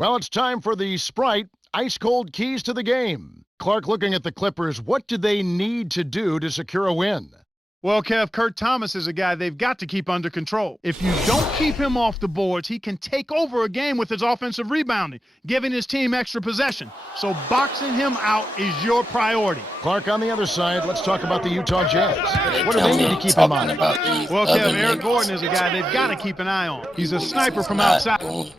Well, it's time for the Sprite ice-cold keys to the game. Clark, looking at the Clippers, what do they need to do to secure a win? Well, Kev, Kurt Thomas is a guy they've got to keep under control. If you don't keep him off the boards, he can take over a game with his offensive rebounding, giving his team extra possession. So boxing him out is your priority. Clark, on the other side, let's talk about the Utah Jazz. What do they need to keep in mind? Well, Kev, Eric Gordon is a guy they've got to keep an eye on. He's a sniper from outside.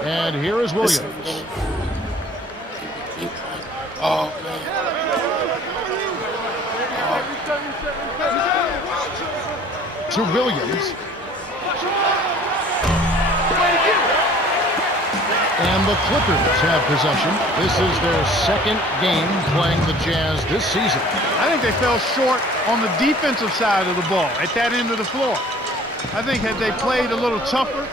And here is Williams. Oh, man. To Williams. And the Clippers have possession. This is their second game playing the Jazz this season. I think they fell short on the defensive side of the ball at that end of the floor. I think had they played a little tougher,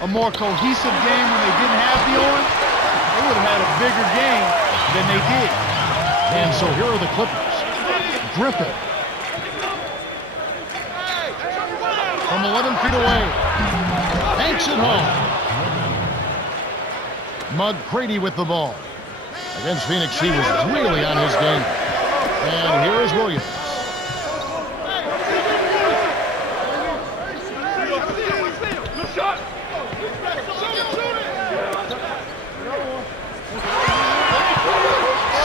a more cohesive game when they didn't have the orange, they would have had a bigger game than they did. And so here are the Clippers. Griffin. From 11 feet away. Banks it home. McGrady with the ball. Against Phoenix, he was really on his game. And here is Williams.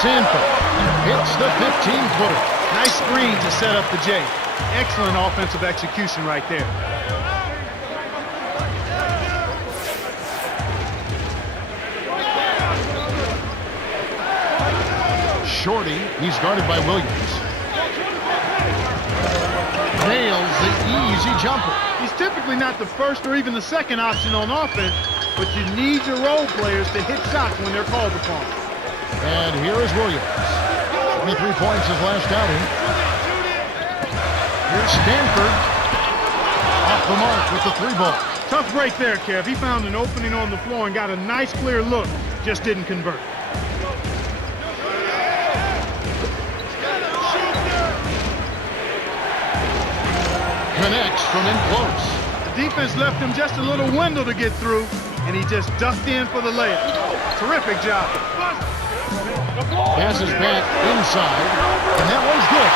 Sanford hits the 15-footer. Nice screen to set up the J. Excellent offensive execution right there. Shorty, he's guarded by Williams. Nails the easy jumper. He's typically not the first or even the second option on offense, but you need your role players to hit shots when they're called upon. And here is Williams. 23 points his last outing. Here's Stanford. Off the mark with the three ball. Tough break there, Kev. He found an opening on the floor and got a nice clear look. Just didn't convert. Connects from in close. The defense left him just a little window to get through, and he just ducked in for the layup. Terrific job. Passes back inside, and that one's good.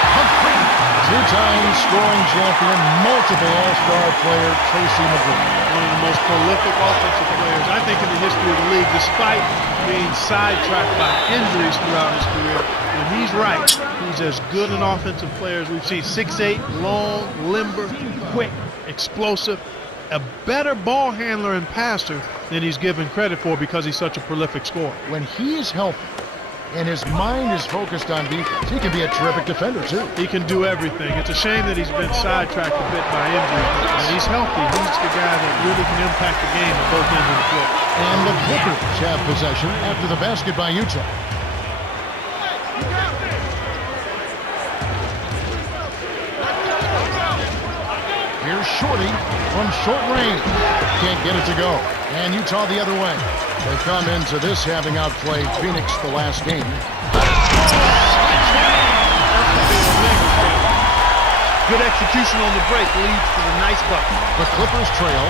Two-time scoring champion, multiple All-Star player, Tracy McLoven. One of the most prolific offensive players, I think, in the history of the league, despite being sidetracked by injuries throughout his career. When he's right, he's as good an offensive player as we've seen. 6'8", long, limber, quick, explosive, a better ball handler and passer than he's given credit for because he's such a prolific scorer. When he is healthy and his mind is focused on defense, he can be a terrific defender, too. He can do everything. It's a shame that he's been sidetracked a bit by injury. When he's healthy, he's the guy that really can impact the game at both ends of the floor. And the Clippers have possession after the basket by Utah. Here's Shorty from short range. Can't get it to go. And Utah the other way. They come into this having outplayed Phoenix the last game. Good execution on the break leads to the nice bucket. The Clippers trail.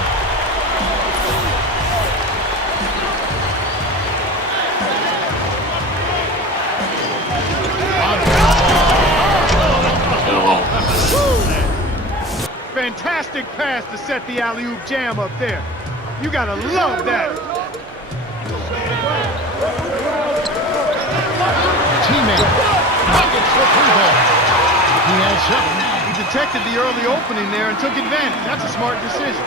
Fantastic pass to set the alley-oop jam up there. You gotta love that. Teammate pockets the three ball. He has 7. He detected the early opening there and took advantage. That's a smart decision.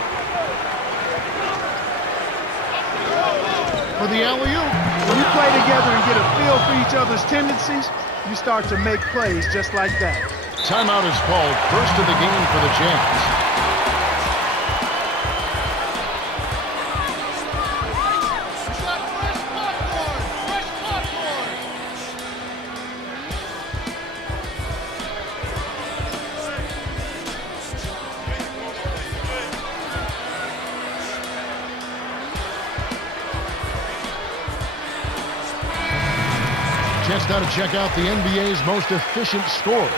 For the alley-oop. When you play together and get a feel for each other's tendencies, you start to make plays just like that. Timeout is called. First of the game for the Jazz. Just got to check out the NBA's most efficient scorers.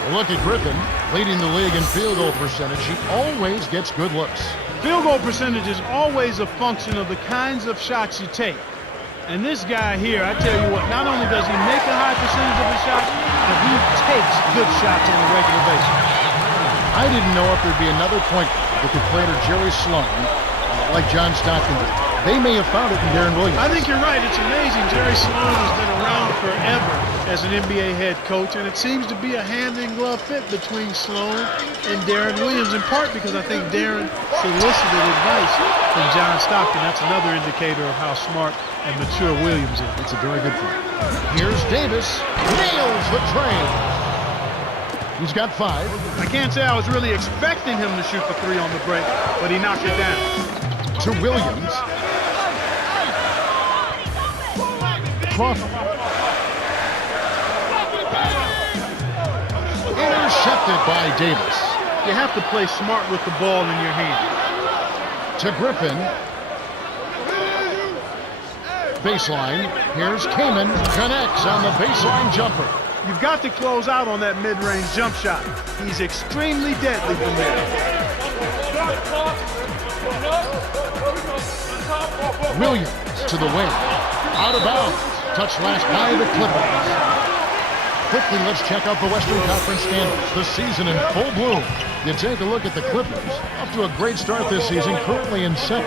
Well, look at Griffin, leading the league in field goal percentage. He always gets good looks. Field goal percentage is always a function of the kinds of shots you take. And this guy here, I tell you what, not only does he make a high percentage of his shots, but he takes good shots on a regular basis. I didn't know if there'd be another point that could play to Jerry Sloan, like John Stockton did. They may have found it in Darren Williams. I think you're right. It's amazing. Jerry Sloan has been around forever as an NBA head coach, and it seems to be a hand-in-glove fit between Sloan and Darren Williams, in part because I think Darren solicited advice from John Stockton. That's another indicator of how smart and mature Williams is. It's a very good point. Here's Davis. Nails the train. He's got 5. I can't say I was really expecting him to shoot the 3 on the break, but he knocked it down. To Williams. Crawford. Intercepted by Davis. You have to play smart with the ball in your hand. To Griffin. Baseline. Here's Kaman. Connects on the baseline jumper. You've got to close out on that mid-range jump shot. He's extremely deadly from there. Williams to the wing. Out of bounds. Touch last by the Clippers. Quickly, let's check out the Western Conference standings. The season in full bloom. You take a look at the Clippers. Off to a great start this season, currently in 2nd.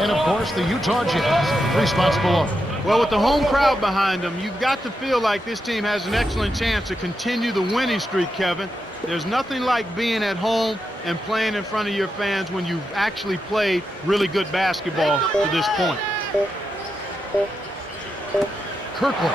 And, of course, the Utah Jazz, 3 spots below. Well, with the home crowd behind them, you've got to feel like this team has an excellent chance to continue the winning streak, Kevin. There's nothing like being at home and playing in front of your fans when you've actually played really good basketball to this point. Kirkland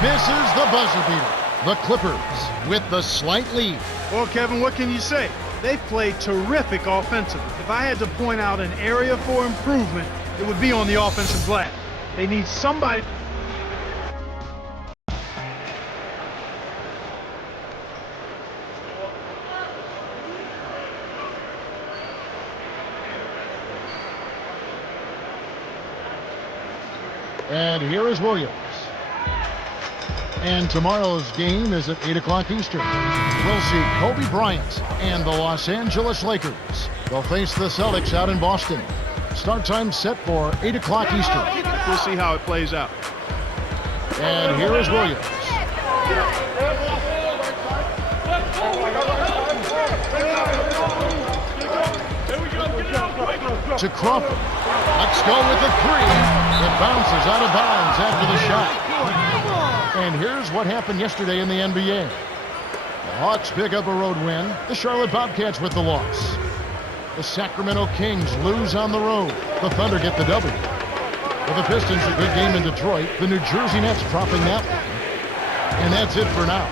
misses the buzzer beater. The Clippers with the slight lead. Well, Kevin, what can you say? They played terrific offensively. If I had to point out an area for improvement, it would be on the offensive glass. They need somebody. And here is Williams. And tomorrow's game is at 8 o'clock Eastern. We'll see Kobe Bryant and the Los Angeles Lakers. They'll face the Celtics out in Boston. Start time set for 8 o'clock Eastern. We'll see how it plays out. And here is Williams. To Crawford. Let's go with the 3. It bounces out of bounds after the shot. And here's what happened yesterday in the NBA. The Hawks pick up a road win. The Charlotte Bobcats with the loss. The Sacramento Kings lose on the road. The Thunder get the W. For the Pistons, a good game in Detroit. The New Jersey Nets dropping that one. And that's it for now.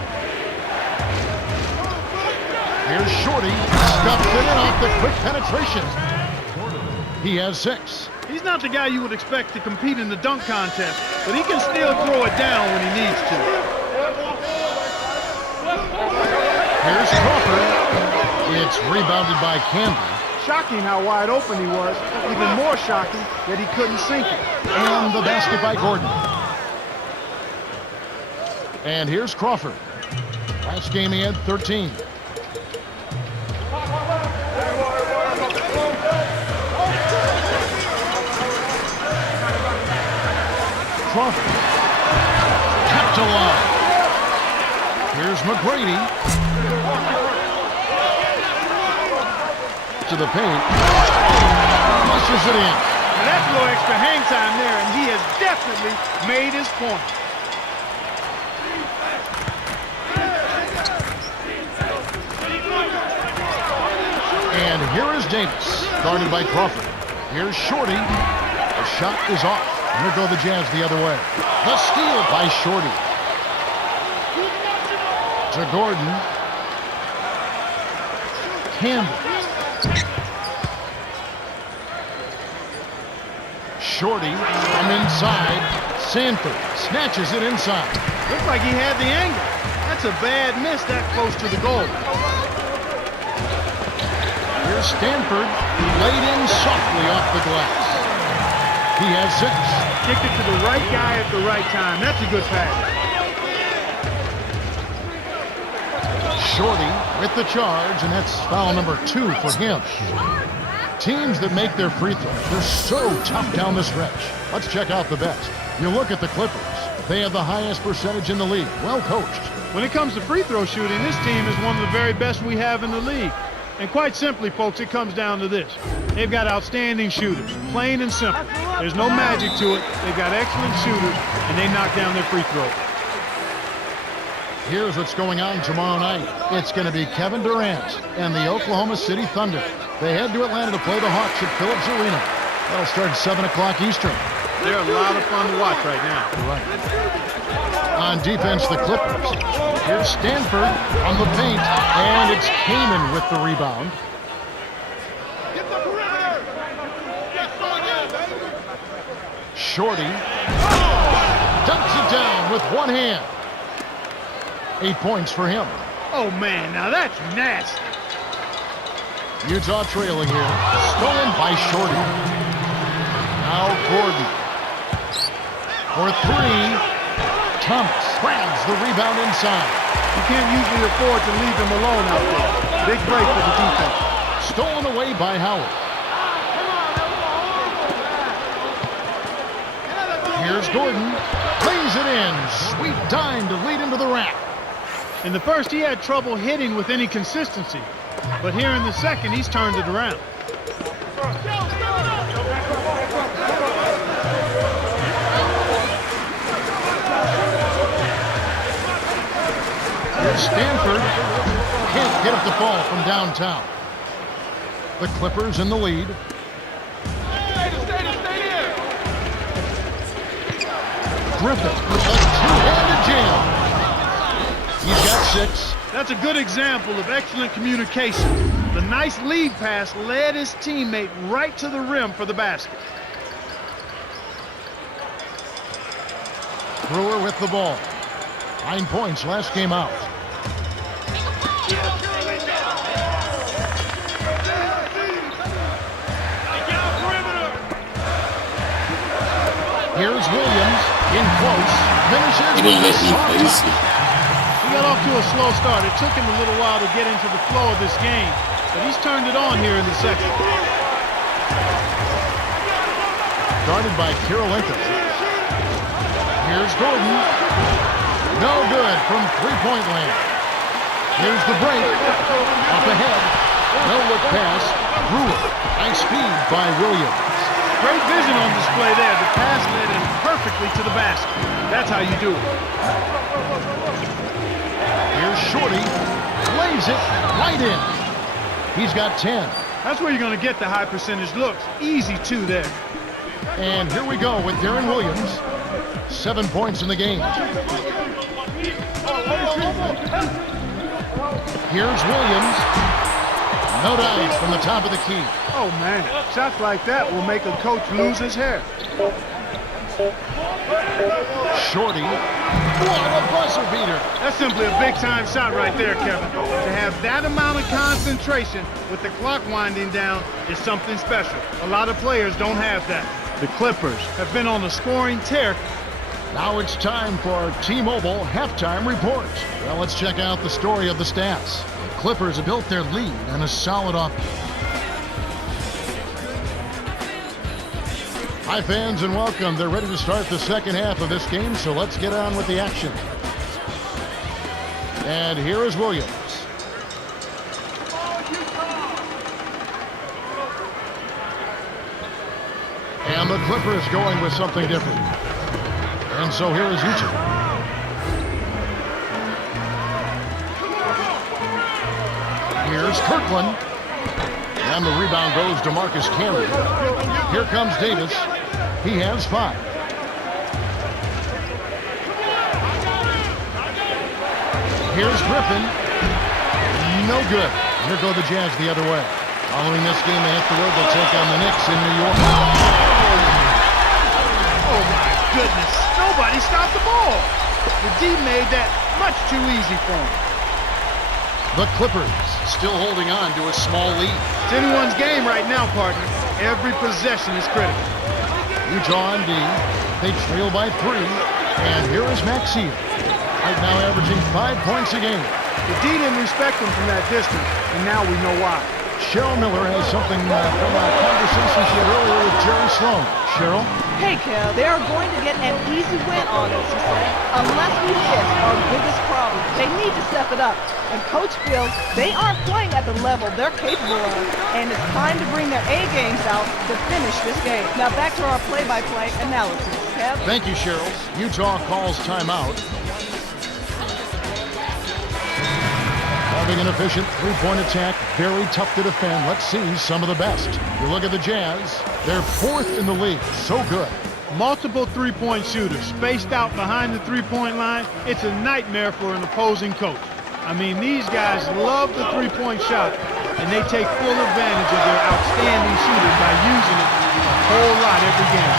Here's Shorty. Stuffs it in off the quick penetration. He has 6. He's not the guy you would expect to compete in the dunk contest, but he can still throw it down when he needs to. Here's Crawford. It's rebounded by Campbell. Shocking how wide open he was. Even more shocking that he couldn't sink it. And the basket by Gordon. And here's Crawford. Last game he had 13. Crawford. Kept alive. Here's McGrady. To the paint. Flushes it in. Now that's a little extra hang time there, and he has definitely made his point. And here is Davis, guarded by Crawford. Here's Shorty. The shot is off. And here go the Jazz the other way. The steal by Shorty. To Gordon. Campbell. Shorty from inside. Sanford snatches it inside. Looks like he had the angle. That's a bad miss that close to the goal. Here's Stanford, laid in softly off the glass. He has 6. Kicked it to the right guy at the right time. That's a good pass. Shorty with the charge, and that's foul number 2 for him. Teams that make their free throws, they're so tough down the stretch. Let's check out the best. You look at the Clippers. They have the highest percentage in the league. Well coached. When it comes to free throw shooting, this team is one of the very best we have in the league. And quite simply, folks, it comes down to this. They've got outstanding shooters, plain and simple. There's no magic to it. They've got excellent shooters, and they knock down their free throws. Here's what's going on tomorrow night. It's going to be Kevin Durant and the Oklahoma City Thunder. They head to Atlanta to play the Hawks at Phillips Arena. That'll start at 7 o'clock Eastern. They're a lot of fun to watch right now. Right. On defense, the Clippers. Here's Stanford on the paint, and it's Kaman with the rebound. Shorty dunks it down with one hand. 8 points for him. Oh, man, now that's nasty. Utah trailing here. Stolen by Shorty. Now Gordon. For three. Thomas grabs the rebound inside. You can't usually afford to leave him alone out there. Big break for the defense. Stolen away by Howard. Here's Gordon. Lays it in. Sweet dime to lead into the rack. In the first, he had trouble hitting with any consistency. But here in the second, he's turned it around. Stanford can't get up the ball from downtown. The Clippers in the lead. Griffith with a two-handed jam. He's got 6. That's a good example of excellent communication. The nice lead pass led his teammate right to the rim for the basket. Brewer with the ball. 9 points last game out. Here's Williams in close. Finishes with a soft touch. He got off to a slow start. It took him a little while to get into the flow of this game, but he's turned it on here in the second. Guarded by Kirilenko. Here's Gordon. No good from three-point land. Here's the break. Up ahead. No look pass. Brewer. Nice speed by Williams. Great vision on display there. The pass led him perfectly to the basket. That's how you do it. Here's Shorty. Lays it right in. He's got 10. That's where you're going to get the high percentage looks. Easy 2 there. And here we go with Darren Williams. 7 points in the game. Here's Williams. No dive from the top of the key. Oh, man. Shots like that will make a coach lose his hair. Shorty. What a buzzer beater. That's simply a big-time shot right there, Kevin. To have that amount of concentration with the clock winding down is something special. A lot of players don't have that. The Clippers have been on a scoring tear. Now it's time for our T-Mobile halftime report. Well, let's check out the story of the stats. The Clippers have built their lead on a solid offense. Hi, fans, and welcome. They're ready to start the second half of this game, so let's get on with the action. And here is Williams. And the Clippers going with something different. And so here is Utah. Here's Kirkland. And the rebound goes to Marcus Camby. Here comes Davis. He has 5. Here's Griffin. No good. Here go the Jazz the other way. Following this game, they hit the road. They'll take on the Knicks in New York. Oh, my goodness. Nobody stopped the ball. The D made that much too easy for him. The Clippers still holding on to a small lead. It's anyone's game right now, partner. Every possession is critical. Utah on D. They trail by 3. And here is Maxey. Right now averaging 5 points a game. The D didn't respect him from that distance, and now we know why. Cheryl Miller has something from a conversation she had earlier with Jerry Sloan. Cheryl? Hey, Kev, they are going to get an easy win on us, he said. Unless we fix our biggest problem. They need to step it up. And Coach feels they aren't playing at the level they're capable of. And it's time to bring their A games out to finish this game. Now back to our play-by-play analysis. Kev? Thank you, Cheryl. Utah calls timeout. Having an efficient three-point attack, very tough to defend. Let's see some of the best. You look at the Jazz, they're 4th in the league. So good. Multiple three-point shooters spaced out behind the three-point line. It's a nightmare for an opposing coach. I mean, these guys love the three-point shot, and they take full advantage of their outstanding shooters by using it a whole lot every game.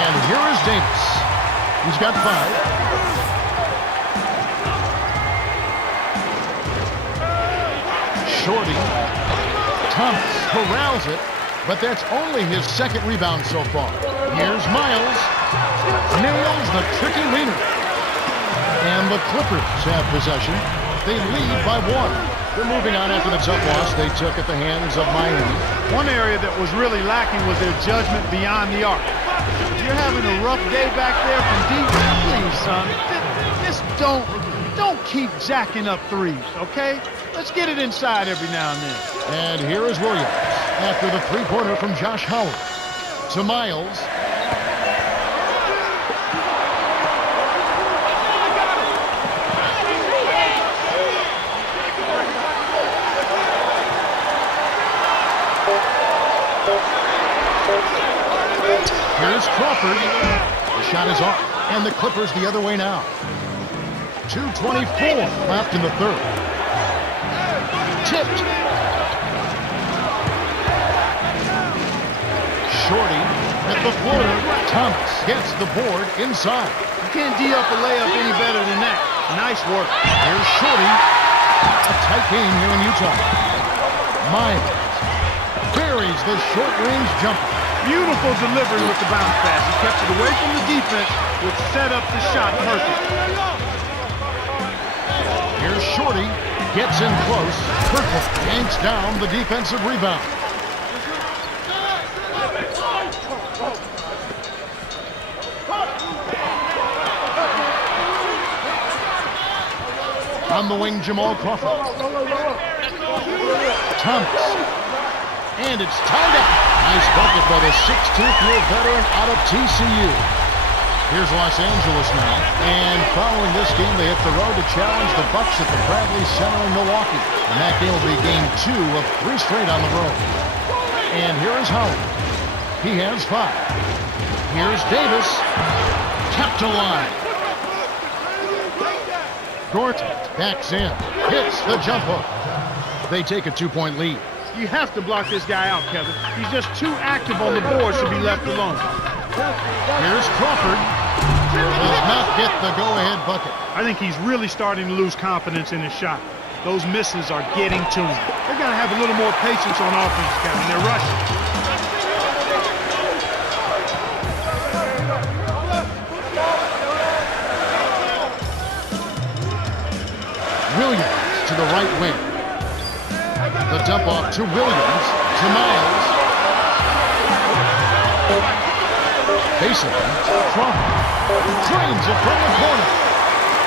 And here is Davis. He's got 5. Shorty. Thomas corrals it, but that's only his 2nd rebound so far. Here's Miles. Nails the tricky leaner. And the Clippers have possession. They lead by 1. They're moving on after the tough loss they took at the hands of Miami. One area that was really lacking was their judgment beyond the arc. If you're having a rough day back there from deep, please, son, just don't keep jacking up threes, okay? Let's get it inside every now and then. And here is Williams after the three-pointer from Josh Howard. To Miles. Here's Crawford. The shot is off. And the Clippers the other way now. 2:24 left in the 3rd. Tipped. Shorty at the floater. Thomas gets the board inside. You can't D up a layup any better than that. Nice work. Here's Shorty. A tight game here in Utah. Miles buries the short-range jumper. Beautiful delivery with the bounce pass. He kept it away from the defense, which set up the shot perfect. Here's Shorty. Gets in close. Purple yanks down the defensive rebound. On the wing, Jamal Crawford. Thomas. And it's tied up. Nice bucket by the 16th-year veteran out of TCU. Here's Los Angeles now. And following this game, they hit the road to challenge the Bucks at the Bradley Center in Milwaukee. And that game will be game 2 of 3 straight on the road. And here is Howard. He has 5. Here's Davis. Kept alive. Gortat backs in. Hits the jump hook. They take a 2-point lead. You have to block this guy out, Kevin. He's just too active on the board to be left alone. Here's Crawford. Does not get the go-ahead bucket. I think he's really starting to lose confidence in his shot. Those misses are getting to him. They're going to have a little more patience on offense, Kevin. They're rushing. Williams to the right wing. The dump off to Williams, to Miles. Basically, Crawford drains it from the corner.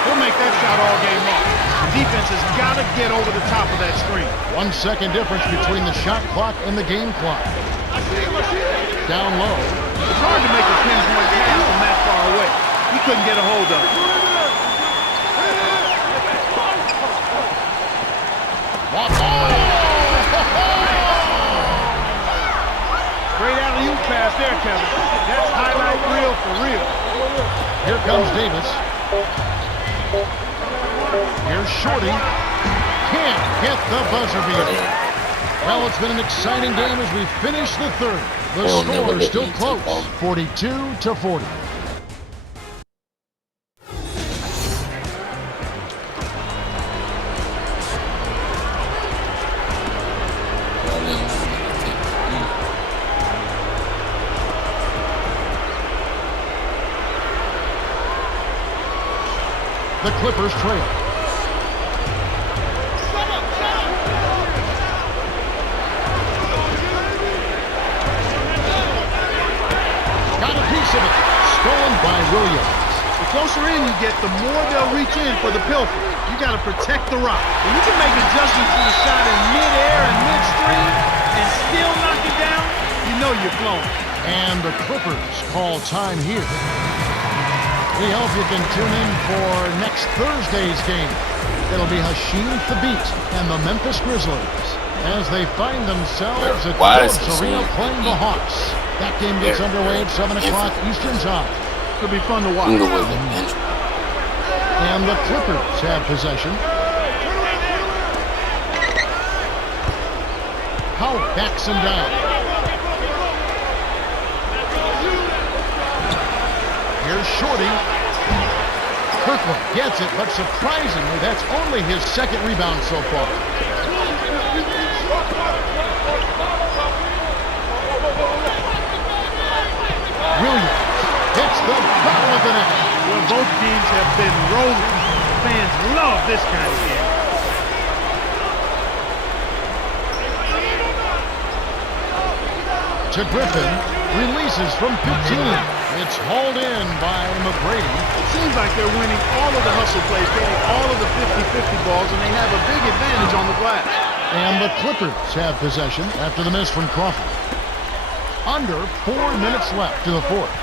He'll make that shot all game long. The defense has got to get over the top of that screen. 1 second difference between the shot clock and the game clock. Down low. It's hard to make a pinpoint pass from that far away. He couldn't get a hold of it. Great alley-oop pass there, Kevin. That's highlight reel for real. Here comes Davis. Here's Shorty. Can't get the buzzer beater. Well, it's been an exciting game as we finish the 3rd. The score is still close, 42-40. The Clippers trail. closer in you get, the more they'll reach in for the pilfer. You got to protect the rock. When you can make adjustments to the shot in midair and midstream and still knock it down, you know you're flowing. And the Clippers call time here. We hope you can tune in for next Thursday's game. It'll be Hasheem Thabit and the Memphis Grizzlies as they find themselves at Phillips Arena playing the Hawks. That game gets underway at 7 o'clock Eastern Time. It'll be fun to watch. And the Clippers have possession. Howard backs him down. Here's Shorty. Kirkland gets it, but surprisingly, that's only his second rebound so far. Williams hits the bottom of the net. Well, both teams have been rolling. Fans love this kind of game. To Griffin, releases from 15. It's hauled in by McGrady. It seems like they're winning all of the hustle plays, getting all of the 50-50 balls, and they have a big advantage on the glass. And the Clippers have possession after the miss from Crawford. Under 4 minutes left to the fourth.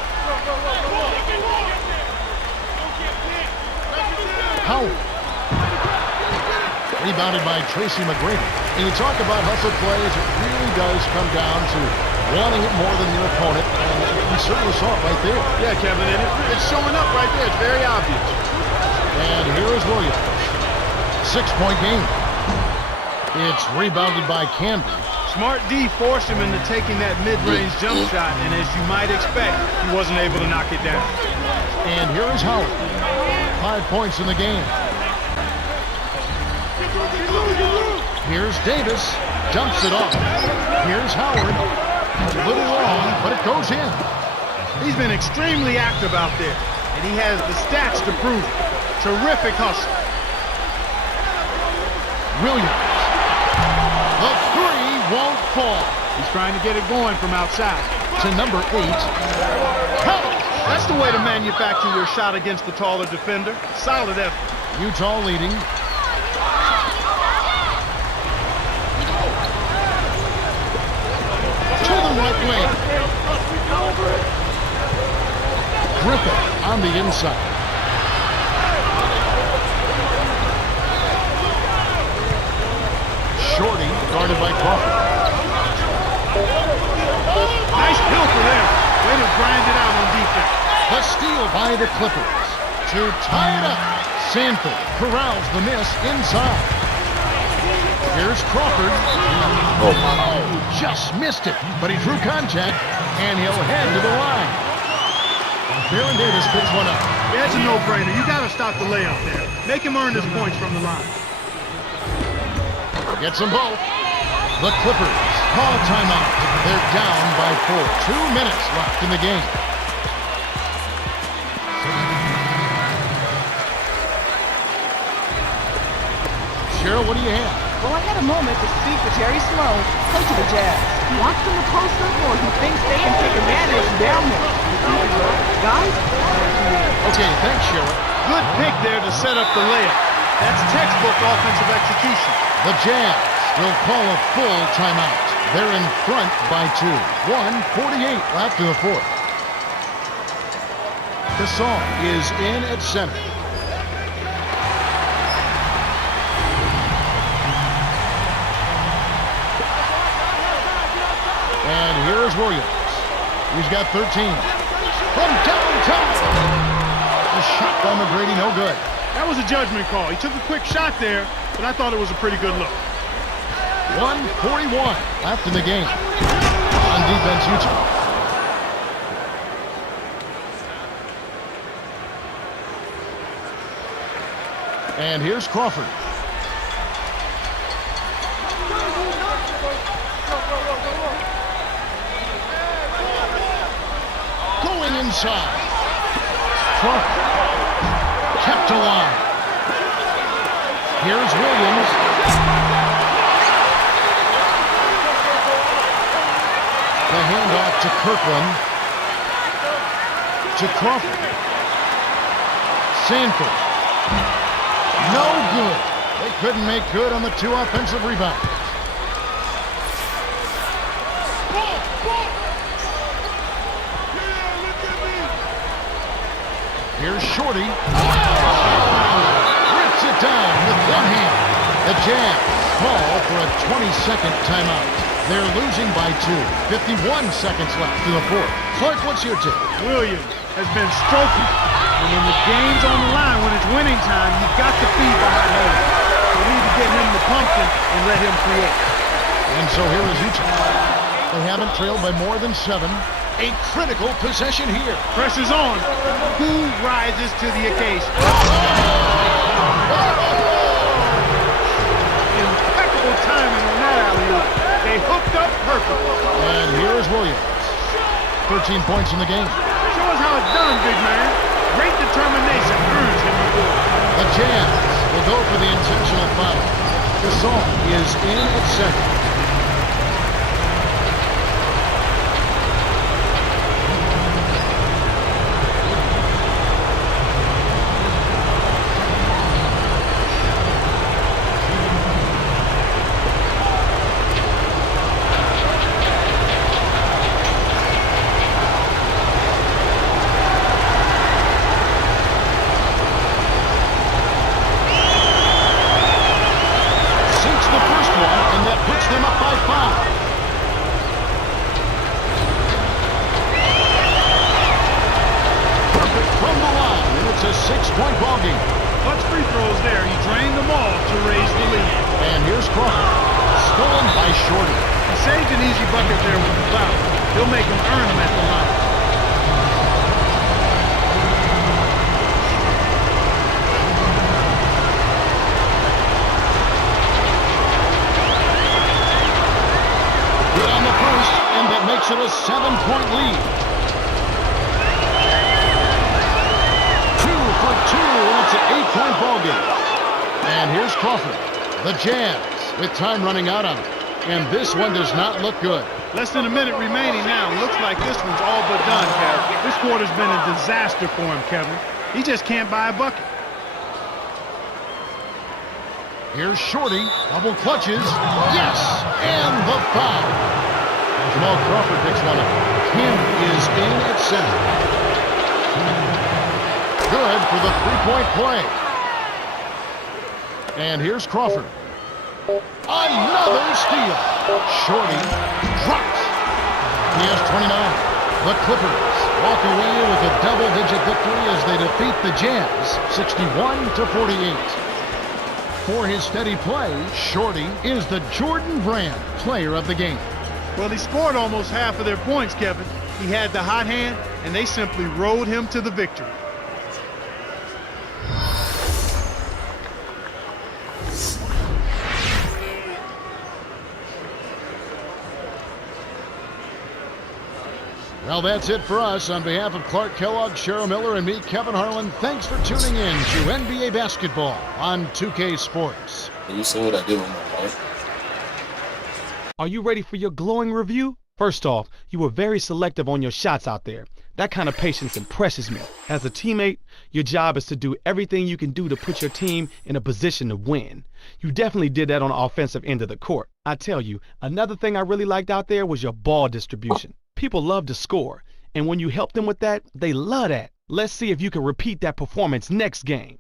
Howard. Rebounded by Tracy McGrady. And you talk about hustle plays, it really does come down to wanting it more than your opponent, and we certainly saw it right there. Yeah, Kevin, and it's showing up right there. It's very obvious. And here is Williams. 6-point game. It's rebounded by Canby. Smart D forced him into taking that mid-range jump shot, and as you might expect, he wasn't able to knock it down. And here is Howard. 5 points in the game. Here's Davis. Dumps it off. Here's Howard. A little long, but it goes in. He's been extremely active out there, and he has the stats to prove it. Terrific hustle. Williams. The three won't fall. He's trying to get it going from outside. To number 8. Collins. That's the way to manufacture your shot against the taller defender. Solid effort. Utah leading. To the right wing. Griffin on the inside. Shorty guarded by Crawford. Nice pilfer there. Way to grind it out on defense. The steal by the Clippers. To tie it up. Sanford corrals the miss inside. Here's Crawford. Oh, just missed it, but he drew contact, and he'll head to the line. Baron Davis picks one up. Yeah, it's a no-brainer. You got to stop the layup there. Make him earn his points from the line. Gets them both. The Clippers call timeout. They're down by 4. 2 minutes left in the game. Cheryl, what do you have? Well, I had a moment to speak with Jerry Sloan, coach of the Jazz. He wants them to post up more. He thinks they can take advantage down there. Guys? Okay, thanks, Cheryl. Good pick there to set up the layup. That's textbook offensive execution. The Jazz will call a full timeout. They're in front by 2. 1:48 left to the fourth. Gasol is in at center. And here's Williams. He's got 13. From downtown. The shot by McGrady, no good. That was a judgment call. He took a quick shot there, but I thought it was a pretty good look. 1:41 left in the game. On defense, Utah. And here's Crawford. Going inside. Crawford kept alive. Here's Williams. The handoff to Kirkland. To Crawford. Sanford. No good. They couldn't make good on the 2 offensive rebounds. Here's Shorty. Rips it down with one hand. The Jazz call for a 20-second timeout. They're losing by 2. 51 seconds left to the 4th. Clark, what's your take? Williams has been stroking. And when the game's on the line, when it's winning time, you've got to feed the hot hand. You need to get him the pumpkin and let him create. And so here is Utah. They haven't trailed by more than 7. A critical possession here. Pressure's on. Who rises to the occasion? Impeccable timing on that alley-oop. They hooked up perfect. And here's Williams. 13 points in the game. Show us how it's done, big man. Great determination earns him the goal. The Jazz will go for the intentional foul. Gasol is in at center. Six-point ball game. Clutch free throws there. He drained them all to raise the lead. And here's Crawford. Stolen by Shorty. He saved an easy bucket there with the foul. He'll make him earn them at the line. Good on the first, and that makes it a 7-point lead. 2 and it's an 8-point ball game. And here's Crawford. The Jazz with time running out on it. And this one does not look good. Less than a minute remaining now. Looks like this one's all but done, Kevin. This quarter's been a disaster for him, Kevin. He just can't buy a bucket. Here's Shorty. Double clutches. Yes! And the foul. Jamal Crawford picks one up. Kim is in at center. Good for the 3-point play. And here's Crawford. Another steal. Shorty drops. He has 29. The Clippers walk away with a double-digit victory as they defeat the Jazz 61-48. For his steady play, Shorty is the Jordan Brand player of the game. Well, he scored almost half of their points, Kevin. He had the hot hand, and they simply rode him to the victory. Well, that's it for us. On behalf of Clark Kellogg, Cheryl Miller, and me, Kevin Harlan, thanks for tuning in to NBA Basketball on 2K Sports. You see what I did with my life? Are you ready for your glowing review? First off, you were very selective on your shots out there. That kind of patience impresses me. As a teammate, your job is to do everything you can do to put your team in a position to win. You definitely did that on the offensive end of the court. I tell you, another thing I really liked out there was your ball distribution. People love to score, and when you help them with that, they love that. Let's see if you can repeat that performance next game.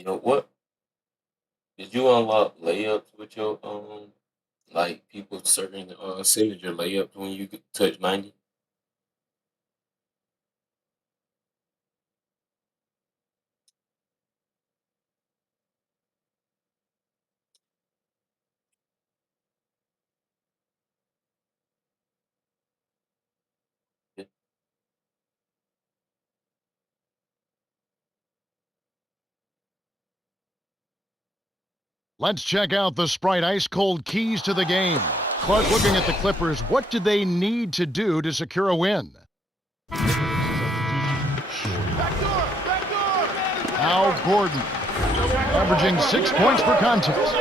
You know what? Did you unlock layups with your like people certain sending your layups when you touch 90? Yeah. Let's check out the Sprite Ice Cold keys to the game. Clark, looking at the Clippers, what do they need to do to secure a win? Al Gordon, averaging 6 points per contest.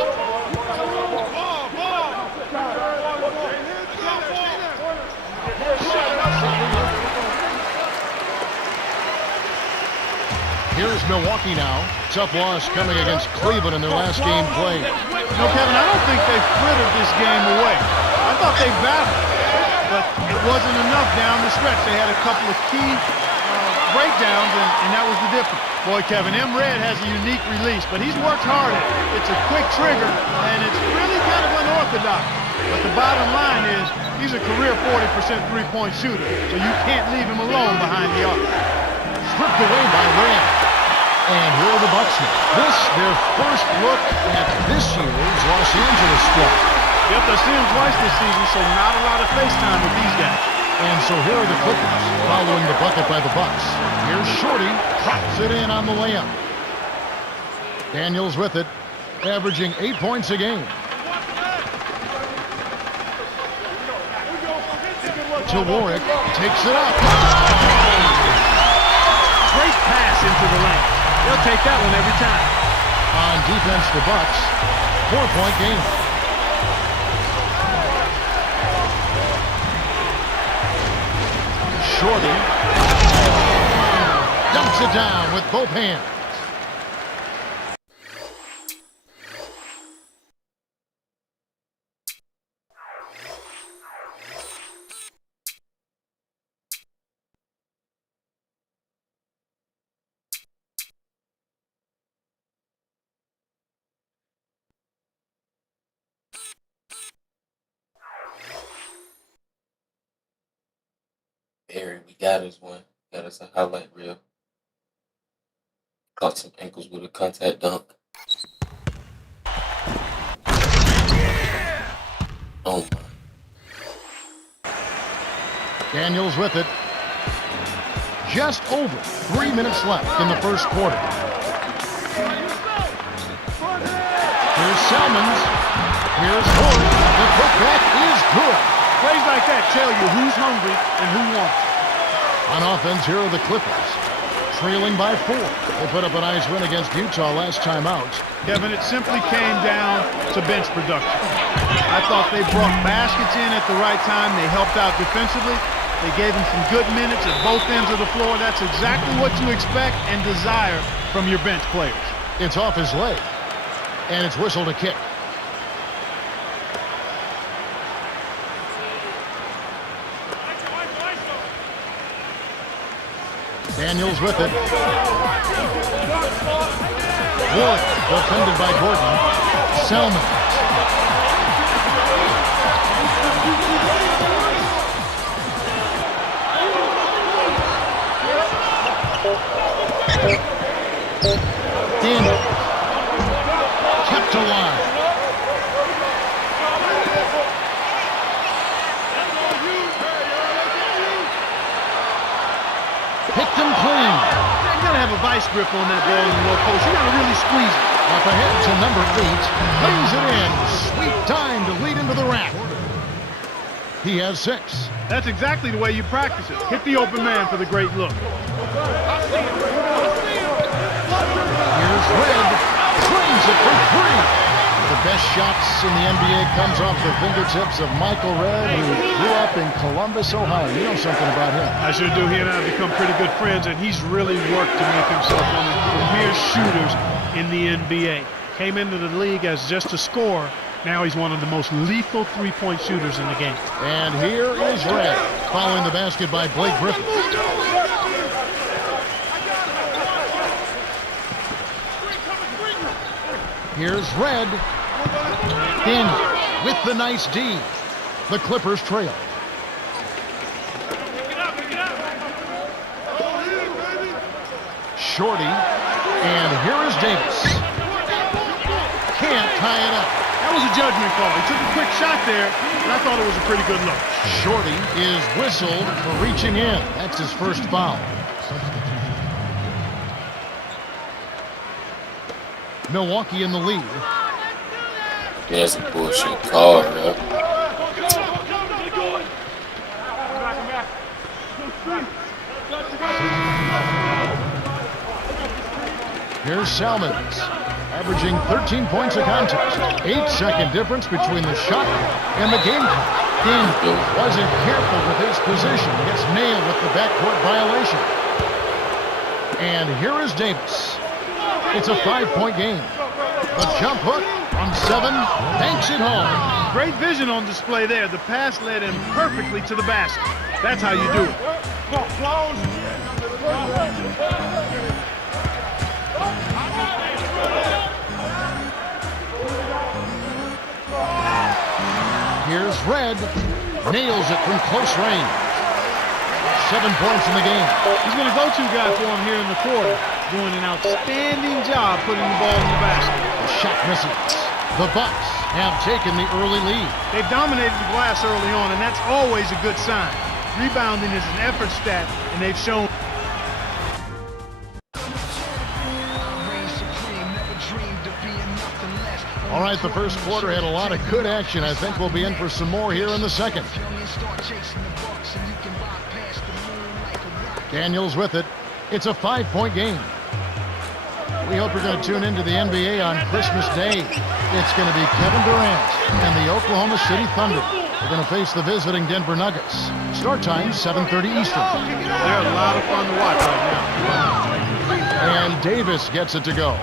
Here's Milwaukee now. Tough loss coming against Cleveland in their last game played. No, Kevin, I don't think they frittered this game away. I thought they battled, but it wasn't enough down the stretch. They had a couple of key breakdowns, and that was the difference. Boy, Kevin, Red has a unique release, but he's worked hard at it. It's a quick trigger, and it's really kind of unorthodox. But the bottom line is he's a career 40% three-point shooter, so you can't leave him alone behind the arc. Stripped away by Red. And here are the Bucks now. This, their first look at this year's Los Angeles squad. Yep, they've seen him twice this season, so not a lot of face time with these guys. And so here are the Clippers following the bucket by the Bucks. Here's Shorty, drops it in on the layup. Daniels with it, averaging 8 points a game. To Warwick, takes it up. Great pass into the lane. They'll take that one every time. On defense, the Bucks, 4-point game. Shorty dumps it down with both hands. Barry, we got us one. Got us a highlight reel. Caught some ankles with a contact dunk. Oh my. Daniels with it. Just over 3 minutes left in the first quarter. Here's Salmons. Here's Ford. The putback is good. Plays like that tell you who's hungry and who wants it. On offense, here are the Clippers, trailing by 4. They put up a nice win against Utah last time out. Kevin, it simply came down to bench production. I thought they brought baskets in at the right time. They helped out defensively. They gave him some good minutes at both ends of the floor. That's exactly what you expect and desire from your bench players. It's off his leg, and it's whistled a kick. Daniels with it. Wood, defended by Gordon. Selman. Daniels. Kept alive. Picked him clean. You gotta have a vice grip on that ball in the low post. You gotta really squeeze it. Up ahead to number 8. Lays it in. Sweet time to lead into the rack. He has 6. That's exactly the way you practice it. Hit the open man for the great look. Here's Red. Swings it for 3. The best shots in the NBA comes off the fingertips of Michael Red, who grew up in Columbus, Ohio. You know something about him. I sure do. He and I have become pretty good friends, and he's really worked to make himself one of the premier shooters in the NBA. Came into the league as just a scorer. Now he's one of the most lethal three-point shooters in the game. And here is Red, following the basket by Blake Griffin. Here's Red. Daniel with the nice D. The Clippers trail. Shorty. And here is Davis. Can't tie it up. That was a judgment call. He took a quick shot there, and I thought it was a pretty good look. Shorty is whistled for reaching in. That's his first foul. Milwaukee in the lead. That's a bullshit call, bro. Here's Salmons, averaging 13 points a contest. 8-second difference between the shot and the game clock. Daniel wasn't careful with his position. Gets nailed with the backcourt violation. And here is Davis. It's a 5-point game. The jump hook from 7 banks it home. Great vision on display there. The pass led him perfectly to the basket. That's how you do it. Here's Red. Nails it from close range. 7 points in the game. He's been a go-to guy for him here in the quarter, doing an outstanding job putting the ball in the basket. The shot misses. The Bucks have taken the early lead. They've dominated the glass early on, and that's always a good sign. Rebounding is an effort stat, and they've shown. All right, the first quarter had a lot of good action. I think we'll be in for some more here in the second. Daniels with it. It's a 5-point game. We hope you're going to tune into the NBA on Christmas Day. It's going to be Kevin Durant and the Oklahoma City Thunder. We're going to face the visiting Denver Nuggets. Start time, 7:30 Eastern. They're a lot of fun to watch right now. And Davis gets it to go.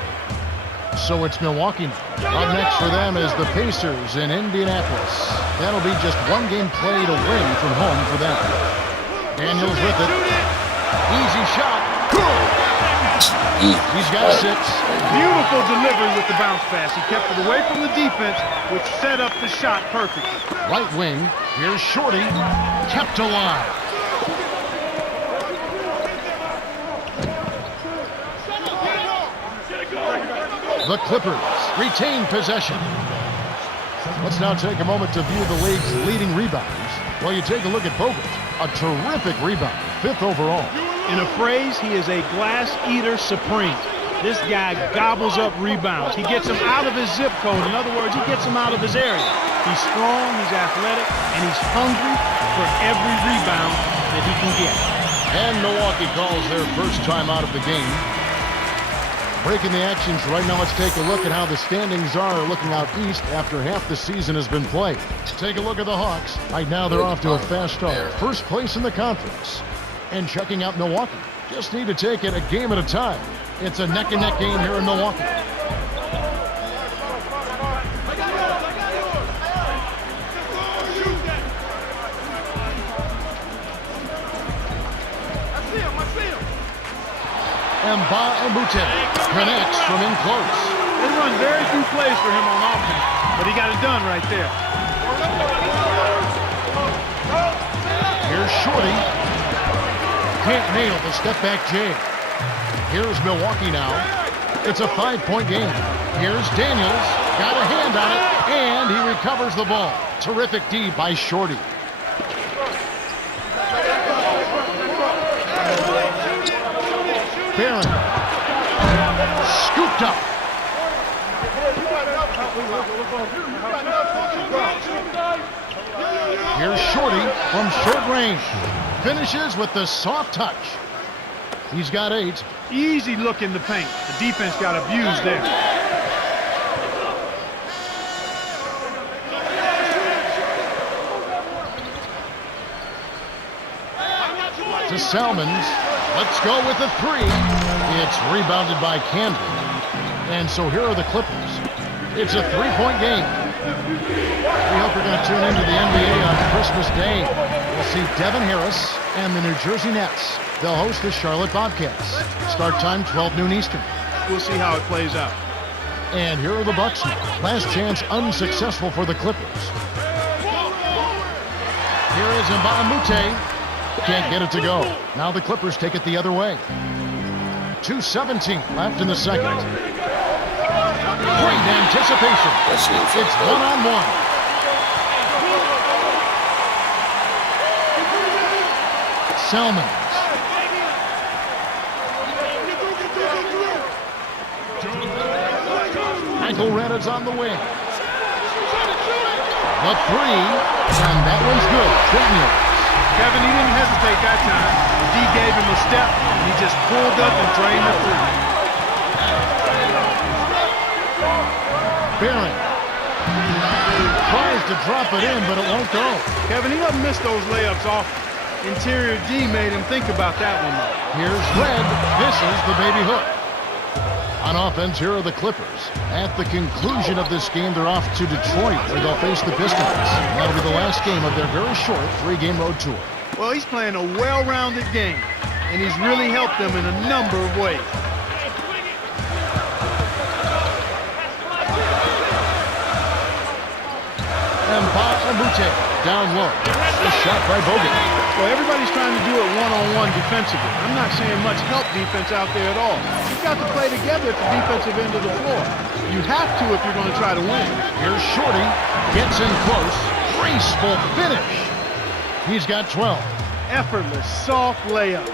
So it's Milwaukee now. Up next for them is the Pacers in Indianapolis. That'll be just one game played away from home for them. Daniels with it. Easy shot. Good. He's got 6. Beautiful delivery with the bounce pass. He kept it away from the defense, which set up the shot perfectly. Right wing. Here's Shorty. Kept alive. The Clippers retain possession. Let's now take a moment to view the league's leading rebounders. Well, you take a look at Bogut, a terrific rebounder, 5th overall. In a phrase, he is a glass eater supreme. This guy gobbles up rebounds. He gets them out of his zip code. In other words, he gets them out of his area. He's strong, he's athletic, and he's hungry for every rebound that he can get. And Milwaukee calls their first time out of the game. Breaking the actions right now, let's take a look at how the standings are looking out east after half the season has been played. Take a look at the Hawks. Right now they're off to a fast start. First place in the conference. And checking out Milwaukee. Just need to take it a game at a time. It's a neck-and-neck game here in Milwaukee. Mbute connects from in close. They run very few plays for him on offense, but he got it done right there. Here's Shorty. Can't nail the step-back J. Here's Milwaukee now. It's a 5-point game. Here's Daniels. Got a hand on it, and he recovers the ball. Terrific D by Shorty. Barron. Scooped up. Here's Shorty from short range. Finishes with the soft touch. He's got 8. Easy look in the paint. The defense got abused there. To Salmons. Let's go with a 3. It's rebounded by Camden. And so here are the Clippers. It's a 3-point game. We hope you're going to tune into the NBA on Christmas Day. We'll see Devin Harris and the New Jersey Nets. They'll host the Charlotte Bobcats. Start time 12 noon Eastern. We'll see how it plays out. And here are the Bucks. Last chance unsuccessful for the Clippers. Here is Mbamute. Can't get it to go. Now the Clippers take it the other way. 2:17 left in the second. Great anticipation. It's one-on-one. Selman. Michael Reddit's on the wing. The three, and that one's good. Daniels. Kevin, he didn't hesitate that time. D gave him a step, and he just pulled up and drained the three. Barron tries to drop it in, but it won't go. Kevin, he doesn't miss those layups often. Interior D made him think about that one, though. Here's Red. Misses the baby hook. On offense, here are the Clippers. At the conclusion of this game, they're off to Detroit, where they'll face the Pistons. And that'll be the last game of their very short 3-game road tour. Well, he's playing a well-rounded game, and he's really helped them in a number of ways. Mbamute down low. A shot by Bogut. Well, everybody's trying to do it one-on-one defensively. I'm not saying much help defense out there at all. You've got to play together at the defensive end of the floor. You have to if you're going to try to win. Here's Shorty. Gets in close. Graceful finish. He's got 12. Effortless, soft layup.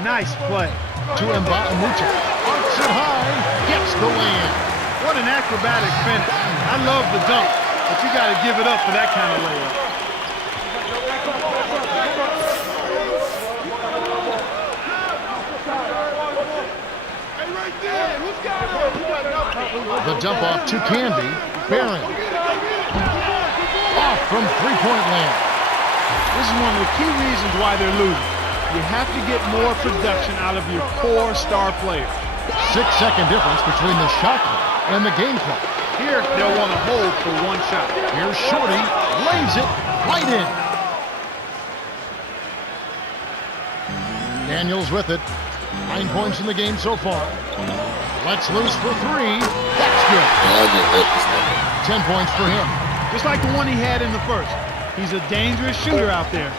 Nice play. To Mbamute. Arcs it high. Gets the lay-in. What an acrobatic finish. I love the dunk, but you got to give it up for that kind of layup. The dump off to Canby. Barron. Off from three-point land. This is one of the key reasons why they're losing. You have to get more production out of your core star players. 6-second difference between the shot clock and the game clock. Here, they'll want to hold for one shot. Here's Shorty. Lays it right in. Daniels with it. 9 points in the game so far. Lets loose for three. That's good. 10 points for him. Just like the one he had in the first. He's a dangerous shooter out there.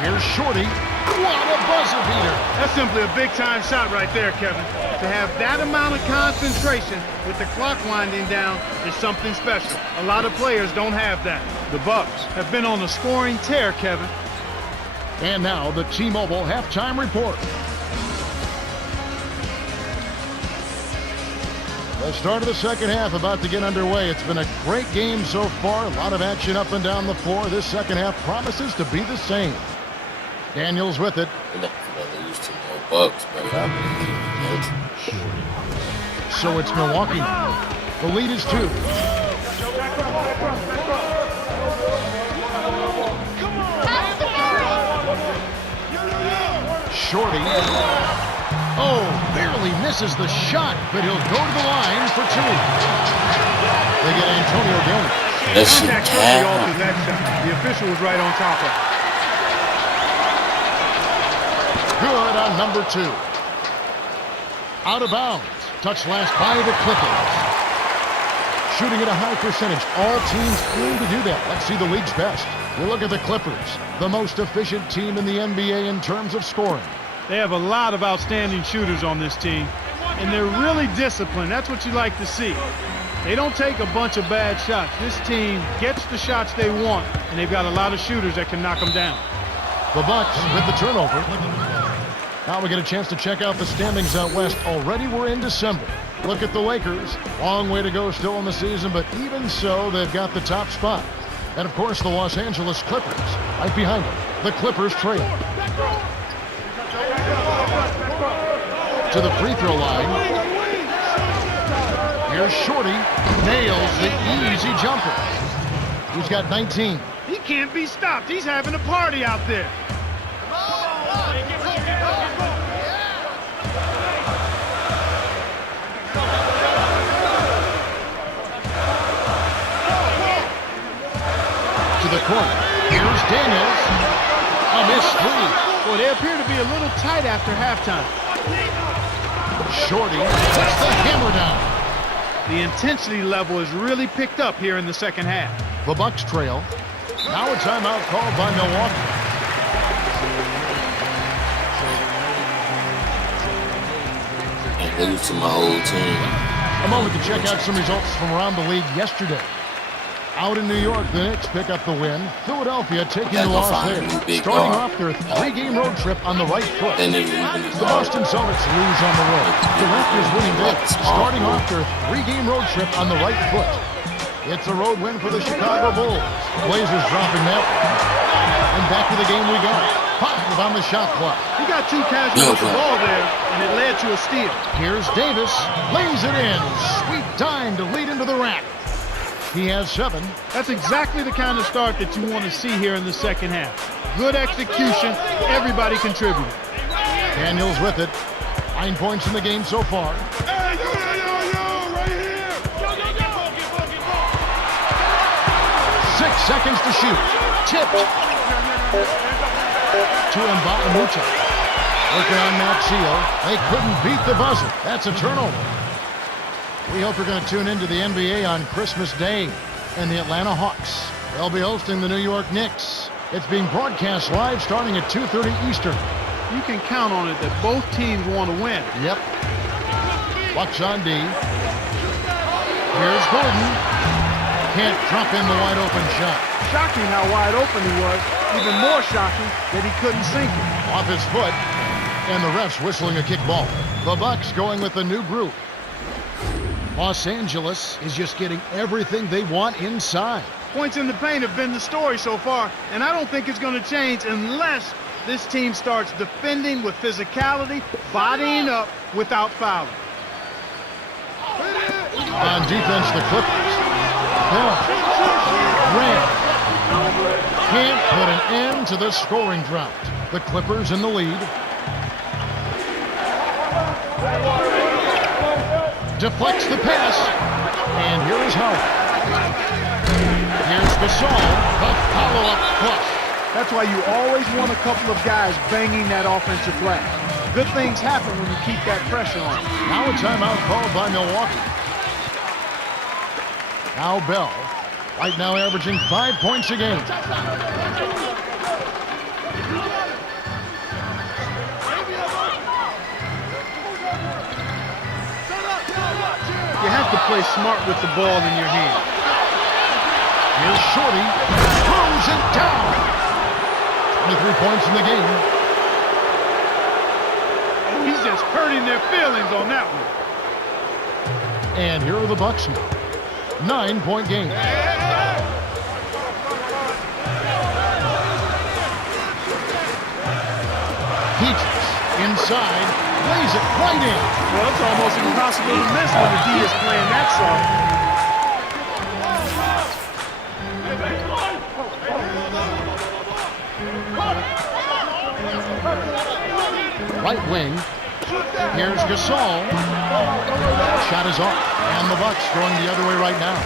Here's Shorty. What a buzzer beater. That's simply a big-time shot right there, Kevin. To have that amount of concentration with the clock winding down is something special. A lot of players don't have that. The Bucks have been on a scoring tear, Kevin. And now the T-Mobile halftime report. The start of the second half about to get underway. It's been a great game so far. A lot of action up and down the floor. This second half promises to be the same. Daniels with it. So it's Milwaukee now. The lead is 2. Shorty. Oh, barely misses the shot, but he'll go to the line for 2. They get Antonio Daniels. Contact totally altered that shot. The official was right on top of it. Good on number 2. Out of bounds. Touch last by the Clippers. Shooting at a high percentage. All teams aim to do that. Let's see the league's best. We look at the Clippers, the most efficient team in the NBA in terms of scoring. They have a lot of outstanding shooters on this team, and they're really disciplined. That's what you like to see. They don't take a bunch of bad shots. This team gets the shots they want, and they've got a lot of shooters that can knock them down. The Bucks with the turnover. Now we get a chance to check out the standings out west. Already we're in December. Look at the Lakers. Long way to go still in the season, but even so, they've got the top spot. And of course, the Los Angeles Clippers right behind them. The Clippers trail. To the free throw line. Here's Shorty. Nails the easy jumper. He's got 19. He can't be stopped. He's having a party out there. To the corner. Here's Daniels. A missed three. Well, they appear to be a little tight after halftime. Shorty puts the hammer down. The intensity level has really picked up here in the second half. The Bucks trail. Now a timeout called by Milwaukee. And lose to my old team. A moment to check out some results from around the league yesterday. Out in New York, the Knicks pick up the win. Philadelphia taking the loss there. Starting off their 3-game road trip on the right foot. The Boston Celtics lose on the road. The Raptors winning there. Starting off their 3-game road trip on the right foot. It's a road win for the Chicago Bulls. Blazers dropping that one. And back to the game we go. 5 on the shot clock. He got too casual with the ball there, and it led to a steal. Here's Davis. Lays it in. Sweet dime to lead into the rack. He has 7. That's exactly the kind of start that you want to see here in the second half. Good execution. Everybody contributed. Daniels with it. 9 points in the game so far. Hey, right here. 6 seconds to shoot. Tipped. To Mbakamucha. Working on Maxio. They couldn't beat the buzzer. That's a turnover. We hope you're going to tune into the NBA on Christmas Day. And the Atlanta Hawks. They'll be hosting the New York Knicks. It's being broadcast live starting at 2:30 Eastern. You can count on it that both teams want to win. Yep. Bucks on D. Here's Gordon. Can't drop in the wide open shot. Shocking how wide open he was. Even more shocking that he couldn't sink it. Off his foot. And the refs whistling a kick ball. The Bucks going with a new group. Los Angeles is just getting everything they want inside. Points in the paint have been the story so far, and I don't think it's going to change unless this team starts defending with physicality, bodying up without fouling. On defense, the Clippers. Bell. Red. Can't put an end to the scoring drought. The Clippers in the lead. Deflects the pass. And here is Howard. Here's Gasol. The follow-up flush. That's why you always want a couple of guys banging that offensive glass. Good things happen when you keep that pressure on. Now a timeout called by Milwaukee. Now Bell. Right now averaging 5 points a game. You have to play smart with the ball in your hand. Here's Shorty. Throws it down. 23 points in the game. He's just hurting their feelings on that one. And here are the Bucks now. 9-point game. Peaches inside. Lays it right in. Well, it's almost impossible to miss when the D is playing that song. Right wing. Here's Gasol. Shot is off. And the Bucks going the other way right now.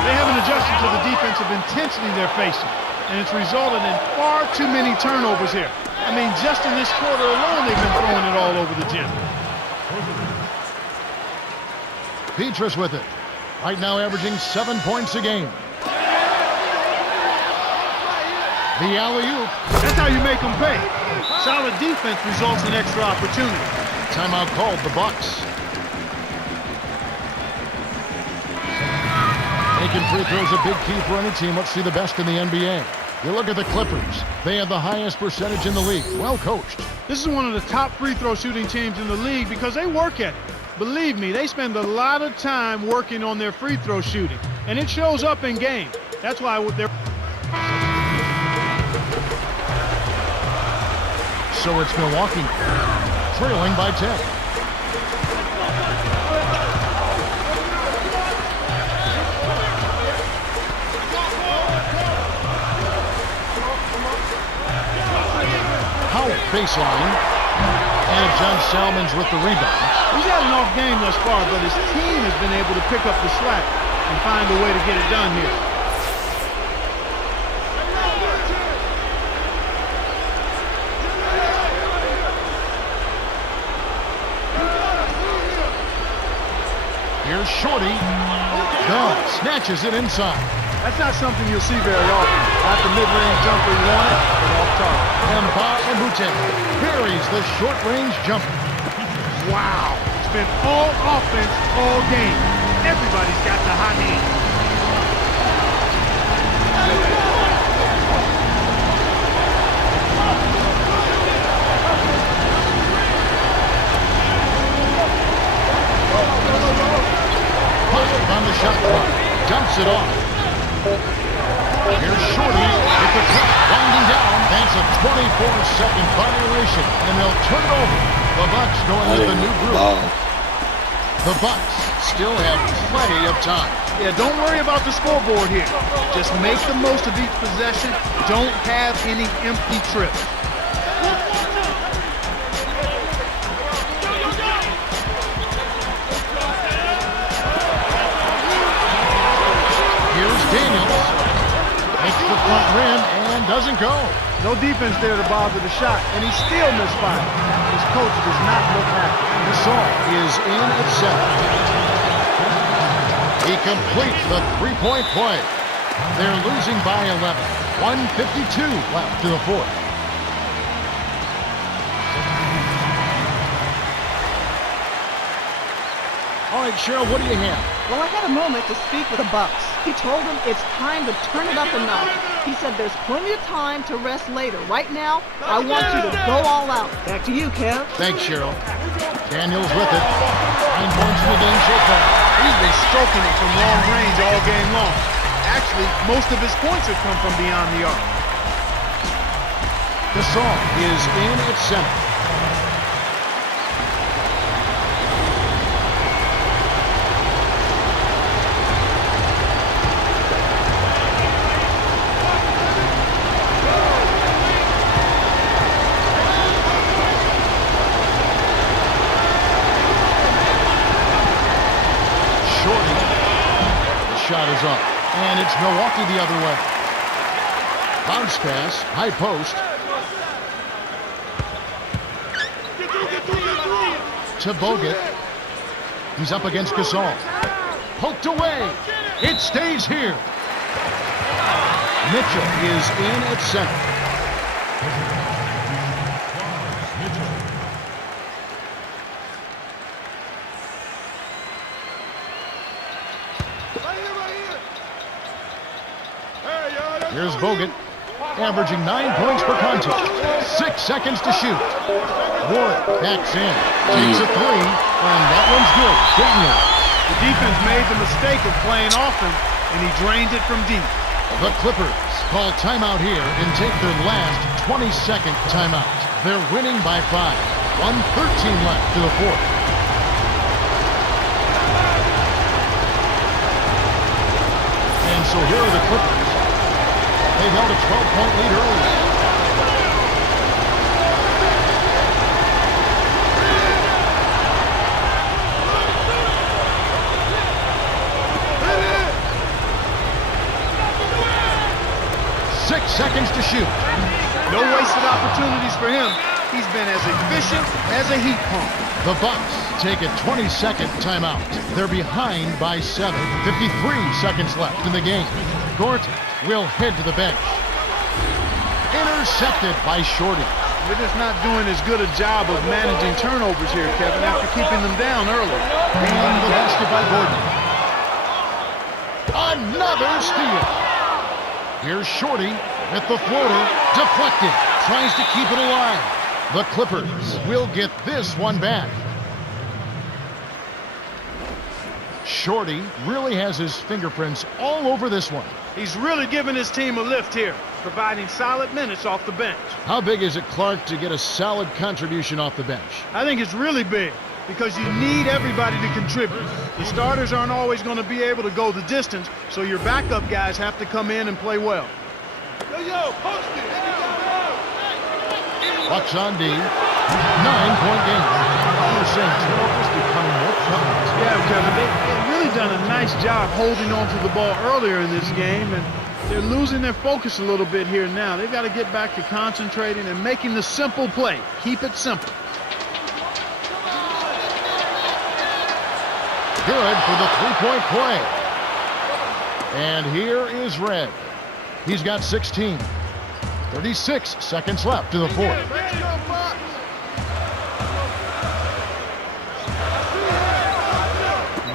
They haven't adjusted to the defensive intensity they're facing, and it's resulted in far too many turnovers here. I mean, just in this quarter alone, they've been throwing it all over the gym. Petrus with it. Right now averaging 7 points a game. The alley-oop. That's how you make them pay. Solid defense results in extra opportunity. Timeout called, the Bucks. Making free throws a big key for any team. Let's see the best in the NBA. You look at the Clippers. They have the highest percentage in the league. Well coached. This is one of the top free throw shooting teams in the league because they work at it. Believe me, they spend a lot of time working on their free throw shooting, and it shows up in game. That's why they're... So it's Milwaukee trailing by 10. Howard baseline. And John Salmons with the rebound. He's had an off game thus far, but his team has been able to pick up the slack and find a way to get it done here. Here's Shorty. Bell snatches it inside. That's not something you'll see very often. Not the mid-range jumper you wanted, but off target. And Mbute buries the short-range jumper. Wow. It's been all offense all game. Everybody's got the hot hand. Positive on the shot clock. Dumps it off. Here's Shorty with the clock winding down. That's a 24-second violation, and they'll turn it over. The Bucks going with the new group. The Bucks still have plenty of time. Yeah, don't worry about the scoreboard here. Just make the most of each possession. Don't have any empty trips. Here's Daniels. Makes the front rim and doesn't go. No defense there to bother the shot, and he still misfired. His coach does not look happy. Gasol is in at 7. He completes the three-point play. They're losing by 11. 1:52 left to the fourth. All right, Cheryl, what do you have? Well, I had a moment to speak with the Bucks. He told them it's time to turn it up a notch. He said there's plenty of time to rest later. Right now, I want you to go all out. Back to you, Kev. Thanks, Cheryl. Daniels with it. 9 points in the game so far. He's been stroking it from long range all game long. Actually, most of his points have come from beyond the arc. Gasol is in at center. Shot is up, and it's Milwaukee the other way. Bounce pass, high post. To Bogut. He's up against Gasol. Poked away. It stays here. Mitchell is in at center. Here's Bogut, averaging 9 points per contest. 6 seconds to shoot. Ward backs in, takes a three, and that one's good. Daniel. The defense made the mistake of playing offense, and he drained it from deep. The Clippers call timeout here and take their last 22nd timeout. They're winning by 5. 1:13 left to the fourth. And so here are the Clippers. They held a 12-point lead earlier. Seconds to shoot. No wasted opportunities for him. He's been as efficient as a heat pump. The Bucks take a 20-second timeout. They're behind by 7. 53 seconds left in the game. Gort will head to the bench. Intercepted by Shorty. They're just not doing as good a job of managing turnovers here, Kevin, after keeping them down early. And the basket by Gordon. Another steal. Here's Shorty at the floater. Deflected. Tries to keep it alive. The Clippers will get this one back. Shorty really has his fingerprints all over this one. He's really giving his team a lift here, providing solid minutes off the bench. How big is it, Clark, to get a solid contribution off the bench? I think it's really big because you need everybody to contribute. The starters aren't always going to be able to go the distance, so your backup guys have to come in and play well. Post it! Bucks on D. 9-point game. You were saying turnovers becoming more prevalent. Yeah, Kevin, they've really done a nice job holding on to the ball earlier in this game, and they're losing their focus a little bit here now. They've got to get back to concentrating and making the simple play. Keep it simple. good for the three-point play. And here is Red. He's got 16. 36 seconds left to the fourth.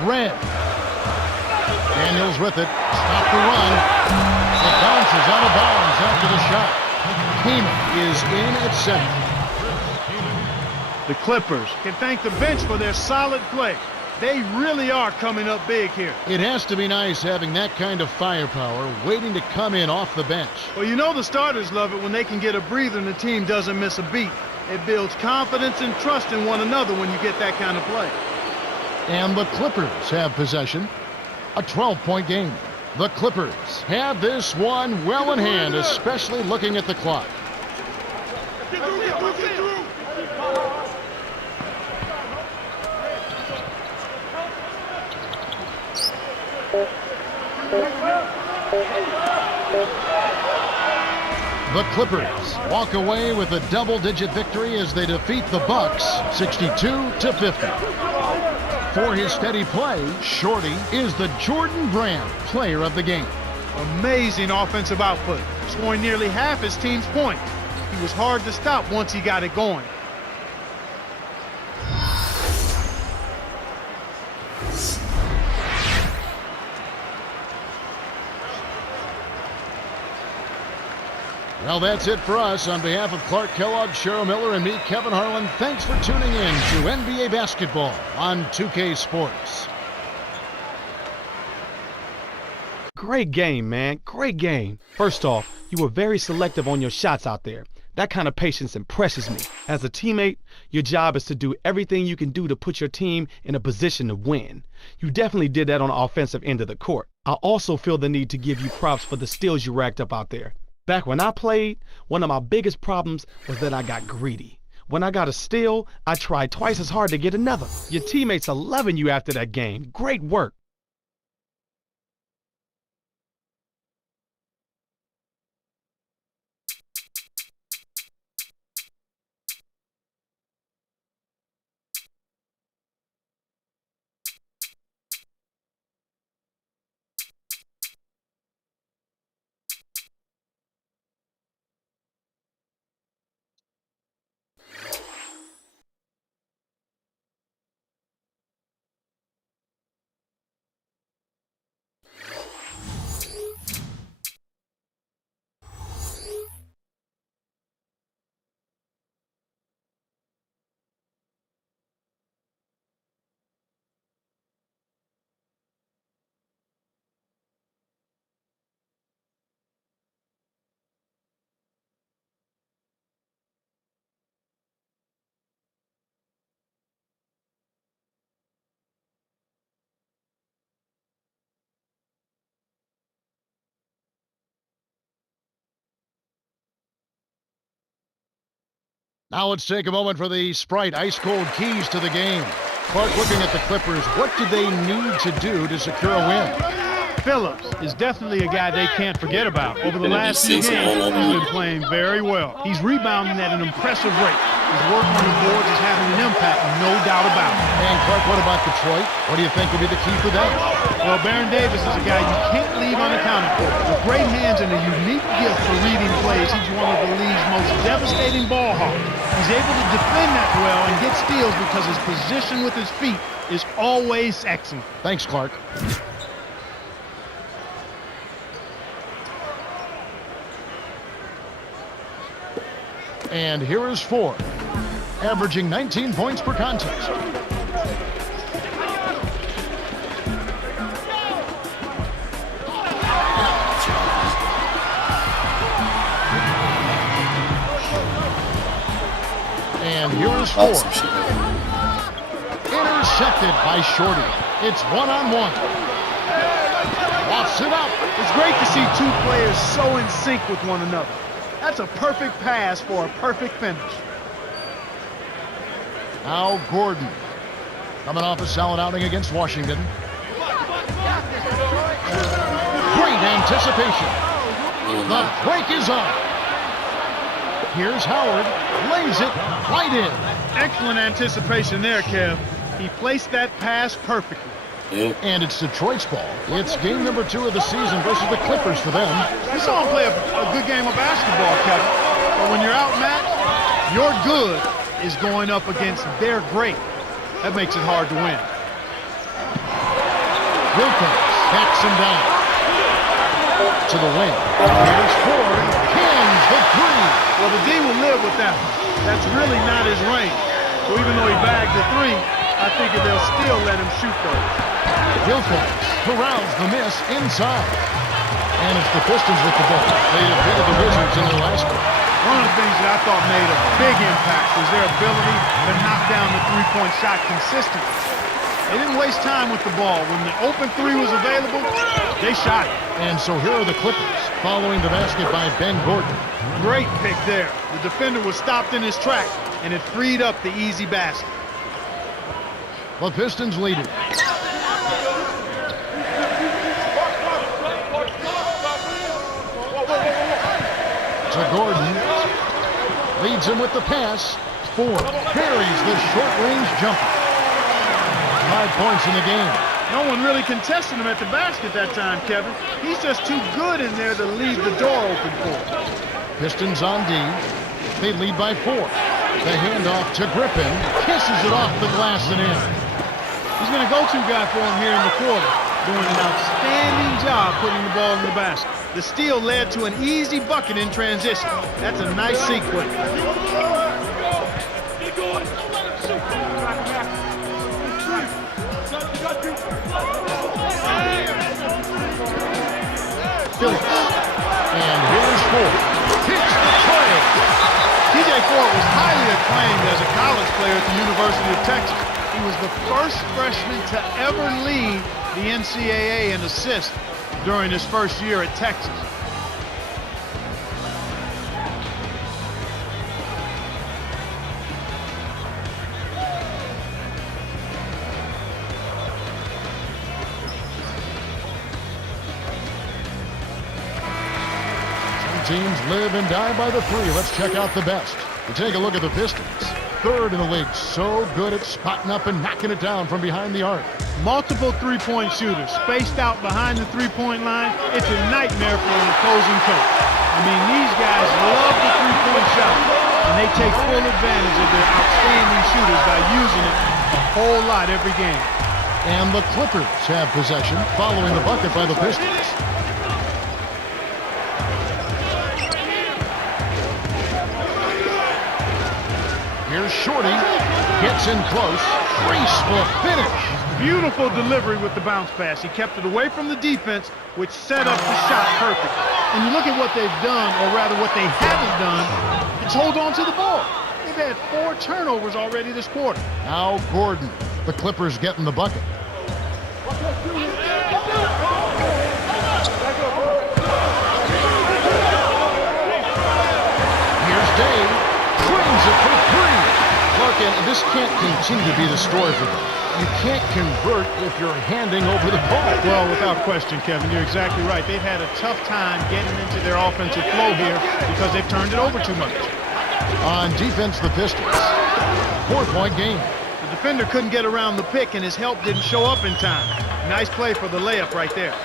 Red. Daniels with it. Stop the run. It bounces out of bounds after the shot. Keenan is in at center. The Clippers can thank the bench for their solid play. They really are coming up big here. It has to be nice having that kind of firepower waiting to come in off the bench. Well, you know the starters love it when they can get a breather and the team doesn't miss a beat. It builds confidence and trust in one another when you get that kind of play. And the Clippers have possession. A 12-point game. The Clippers have this one well in hand, especially looking at the clock. The Clippers walk away with a double-digit victory as they defeat the Bucks 62-50. For his steady play, Shorty is the Jordan Brand player of the game. Amazing offensive output, scoring nearly half his team's points. He was hard to stop once he got it going. Well, that's it for us. On behalf of Clark Kellogg, Cheryl Miller, and me, Kevin Harlan, thanks for tuning in to NBA Basketball on 2K Sports. Great game, man. Great game. First off, you were very selective on your shots out there. That kind of patience impresses me. As a teammate, your job is to do everything you can do to put your team in a position to win. You definitely did that on the offensive end of the court. I also feel the need to give you props for the steals you racked up out there. Back when I played, one of my biggest problems was that I got greedy. When I got a steal, I tried twice as hard to get another. Your teammates are loving you after that game. Great work. Now let's take a moment for the Sprite ice-cold keys to the game. Clark, looking at the Clippers, what do they need to do to secure a win? Phillips is definitely a guy they can't forget about. Over the last few games, he's been playing very well. He's rebounding at an impressive rate. His work on the boards is having an impact, no doubt about it. And Clark, what about Detroit? What do you think will be the key for them? Well, Baron Davis is a guy you can't leave unaccounted for. With great hands and a unique gift for reading plays, he's one of the league's most devastating ball hawks. He's able to defend that well and get steals because his position with his feet is always excellent. Thanks, Clark. And here is Ford, averaging 19 points per contest. And here is Ford. Intercepted by Shorty. It's one-on-one. Lofts it up. It's great to see two players so in sync with one another. That's a perfect pass for a perfect finish. Now Gordon, coming off a solid outing against Washington. Great anticipation. The break is on. Here's Howard, lays it right in. Excellent anticipation there, Kev. He placed that pass perfectly. Yeah. And it's Detroit's ball. It's game number 2 of the season versus the Clippers for them. You saw him play a good game of basketball, Kevin. But when you're outmatched, your good is going up against their great. That makes it hard to win. Wilkins backs him down to the wing. Here's Ford. Cans the 3. Well, the D will live with that one. That's really not his range. So even though he bagged the 3, I think they'll still let him shoot those. Wilkins corrals the miss inside. And it's the Pistons with the ball. They defeated the Wizards in their last one. One of the things that I thought made a big impact was their ability to knock down the three-point shot consistently. They didn't waste time with the ball. When the open 3 was available, they shot it. And so here are the Clippers following the basket by Ben Gordon. Great pick there. The defender was stopped in his track, and it freed up the easy basket. The Pistons lead it. To Gordon. Leads him with the pass. Ford buries the short-range jumper. 5 points in the game. No one really contested him at the basket that time, Kevin. He's just too good in there to leave the door open for him. Pistons on D. They lead by 4. The handoff to Griffin. Kisses it off the glass and in. He's been a go-to guy for him here in the quarter, doing an outstanding job putting the ball in the basket. The steal led to an easy bucket in transition. That's a nice sequence. Phillips. And here's Ford. Hits the tray. TJ Ford was highly acclaimed as a college player at the University of Texas. He was the first freshman to ever lead the NCAA in assists during his first year at Texas. Teams live and die by the 3. Let's check out the best. We take a look at the Pistons. 3rd in the league. So good at spotting up and knocking it down from behind the arc. Multiple three-point shooters spaced out behind the three-point line. It's a nightmare for an opposing coach. I mean, these guys love the three-point shot, and they take full advantage of their outstanding shooters by using it a whole lot every game. And the Clippers have possession following the bucket by the Pistons. Here's Shorty, gets in close, graceful finish. Beautiful delivery with the bounce pass. He kept it away from the defense, which set up the shot perfectly. And you look at what they've done, or rather what they haven't done, it's hold on to the ball. They've had 4 turnovers already this quarter. Now Gordon, the Clippers getting the bucket. Here's Dave, swings it for 3. Look, and this can't continue to be the story for them. You can't convert if you're handing over the ball. Well, without question, Kevin, you're exactly right. They've had a tough time getting into their offensive flow here because they've turned it over too much. On defense, the Pistons. 4-point game. The defender couldn't get around the pick, and his help didn't show up in time. Nice play for the layup right there.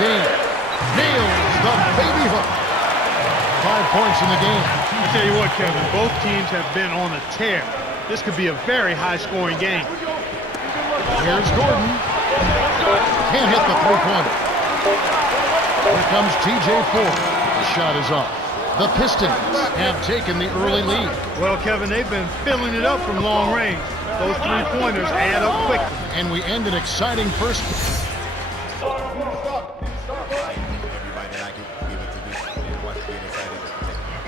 Dave nails the baby hook. 5 points in the game. I tell you what, Kevin, both teams have been on a tear. This could be a very high-scoring game. Here's Gordon. Can't hit the three-pointer. Here comes TJ Ford. The shot is off. The Pistons have taken the early lead. Well, Kevin, they've been filling it up from long range. Those three-pointers add up quickly. And we end an exciting first.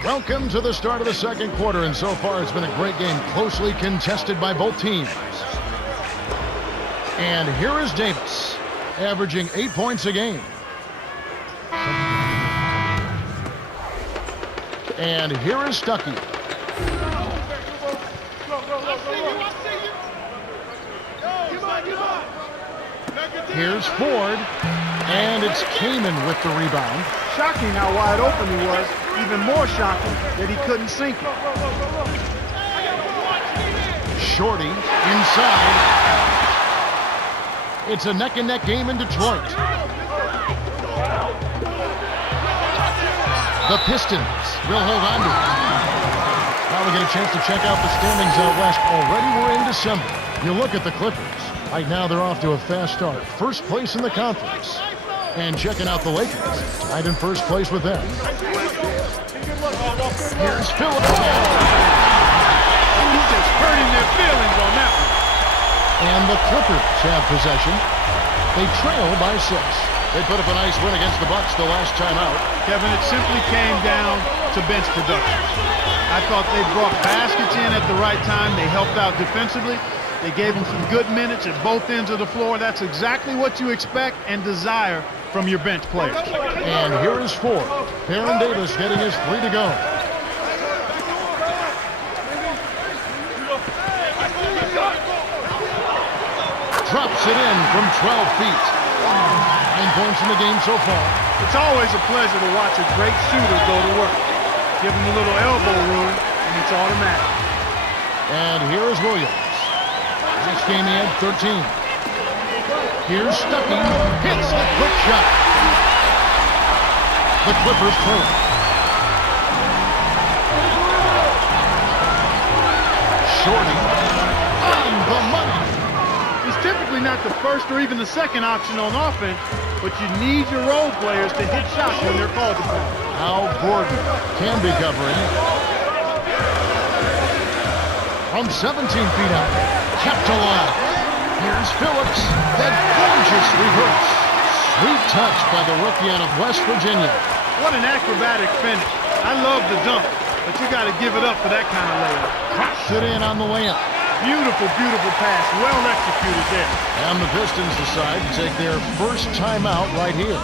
Welcome to the start of the second quarter, and so far it's been a great game, closely contested by both teams. And here is Davis, averaging 8 points a game. And here is Stuckey. Here's Ford, and it's Kaman with the rebound. Shocking how wide open he was. Even more shocking that he couldn't sink it. Shorty inside. It's a neck-and-neck game in Detroit. The Pistons will hold on to it. Now we get a chance to check out the standings out west. Already we're in December. You look at the Clippers. Right now they're off to a fast start. First place in the conference. And checking out the Lakers. Right in first place with them. Here's Phillips. He's just hurting their feelings on that one. And the Clippers have possession. They trail by 6. They put up a nice win against the Bucks the last time out. Kevin, it simply came down to bench production. I thought they brought baskets in at the right time. They helped out defensively. They gave them some good minutes at both ends of the floor. That's exactly what you expect and desire from your bench players. And here is 4. Baron Davis getting his 3 to go. Drops it in from 12 feet. 9 points in the game so far. It's always a pleasure to watch a great shooter go to work. Give him a little elbow room, and it's automatic. And here is Williams. Last game he had 13. Here's Stuckey. Hits the quick shot. The Clippers trail. Shorty on the money. He's typically not the first or even the second option on offense, but you need your role players to hit shots when they're called upon. Al Gordon can be covering. From 17 feet out. Kept alive. Here's Phillips. That gorgeous reverse. Sweet touch by the rookie out of West Virginia. What an acrobatic finish. I love the dunk, but you got to give it up for that kind of layup. Cracks it in on the layup. Beautiful, beautiful pass. Well executed there. And the Pistons decide to take their first timeout right here.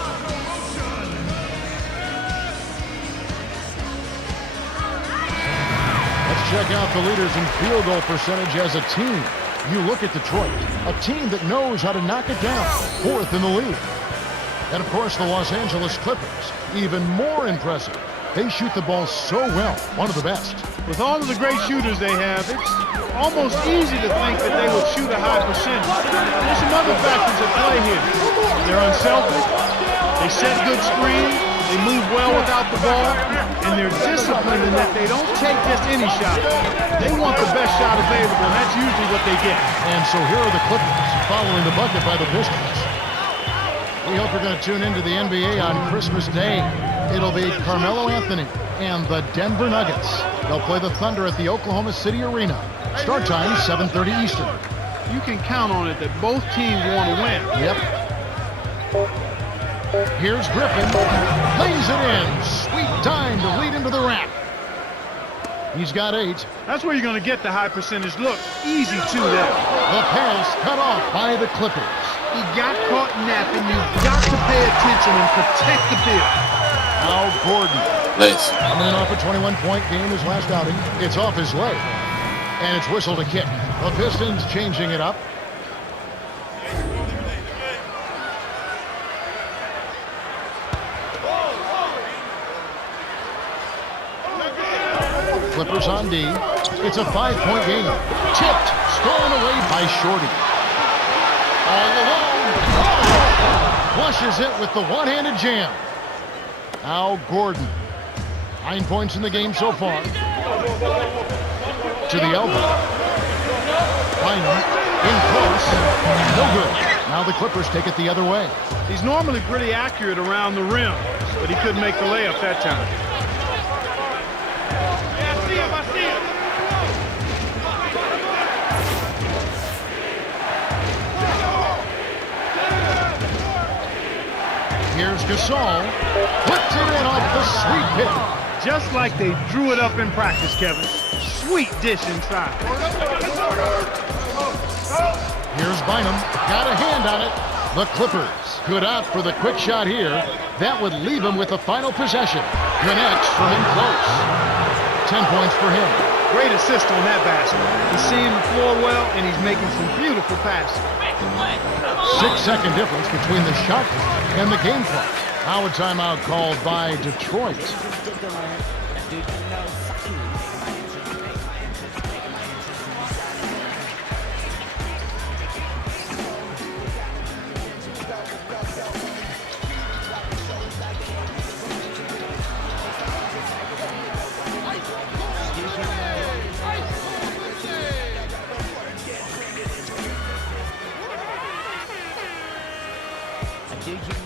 Let's check out the leaders in field goal percentage as a team. You look at Detroit, a team that knows how to knock it down, 4th in the league. And of course the Los Angeles Clippers, even more impressive. They shoot the ball so well, one of the best. With all of the great shooters they have, it's almost easy to think that they would shoot a high percentage. There's some other factors at play here. They're unselfish, they set good screens, they move well without the ball, and they're disciplined in that they don't take just any shot. They want the best shot available, and that's usually what they get. And so here are the Clippers following the bucket by the Pistons. We hope you're going to tune into the NBA on Christmas Day. It'll be Carmelo Anthony and the Denver Nuggets. They'll play the Thunder at the Oklahoma City Arena. Start time 7:30 Eastern. You can count on it that both teams want to win. Yep. Here's Griffin. Lays it in. Sweet time to lead into the rack. He's got 8. That's where you're going to get the high percentage look. Easy too there. The pass cut off by the Clippers. He got caught napping. You've got to pay attention and protect the bill. Al Gordon. Nice. Coming off a 21-point game his last outing. It's off his leg. And it's whistled a kick. The Pistons changing it up. Clippers on D. It's a 5-point game. Tipped. Stolen away by Shorty. All alone. Flushes it with the one-handed jam. Al Gordon. 9 points in the game so far. To the elbow. Bynum. In close. No good. Now the Clippers take it the other way. He's normally pretty accurate around the rim, but he couldn't make the layup that time. Here's Gasol. Puts it in off the sweet pick. Just like they drew it up in practice, Kevin. Sweet dish inside. Here's Bynum. Got a hand on it. The Clippers could opt for the quick shot here. That would leave him with the final possession. Gwinnett from in close. 10 points for him. Great assist on that basket. He's seeing the floor well, and he's making some beautiful passes. 6-second difference between the shot and the game clock. Now a timeout called by Detroit. Do you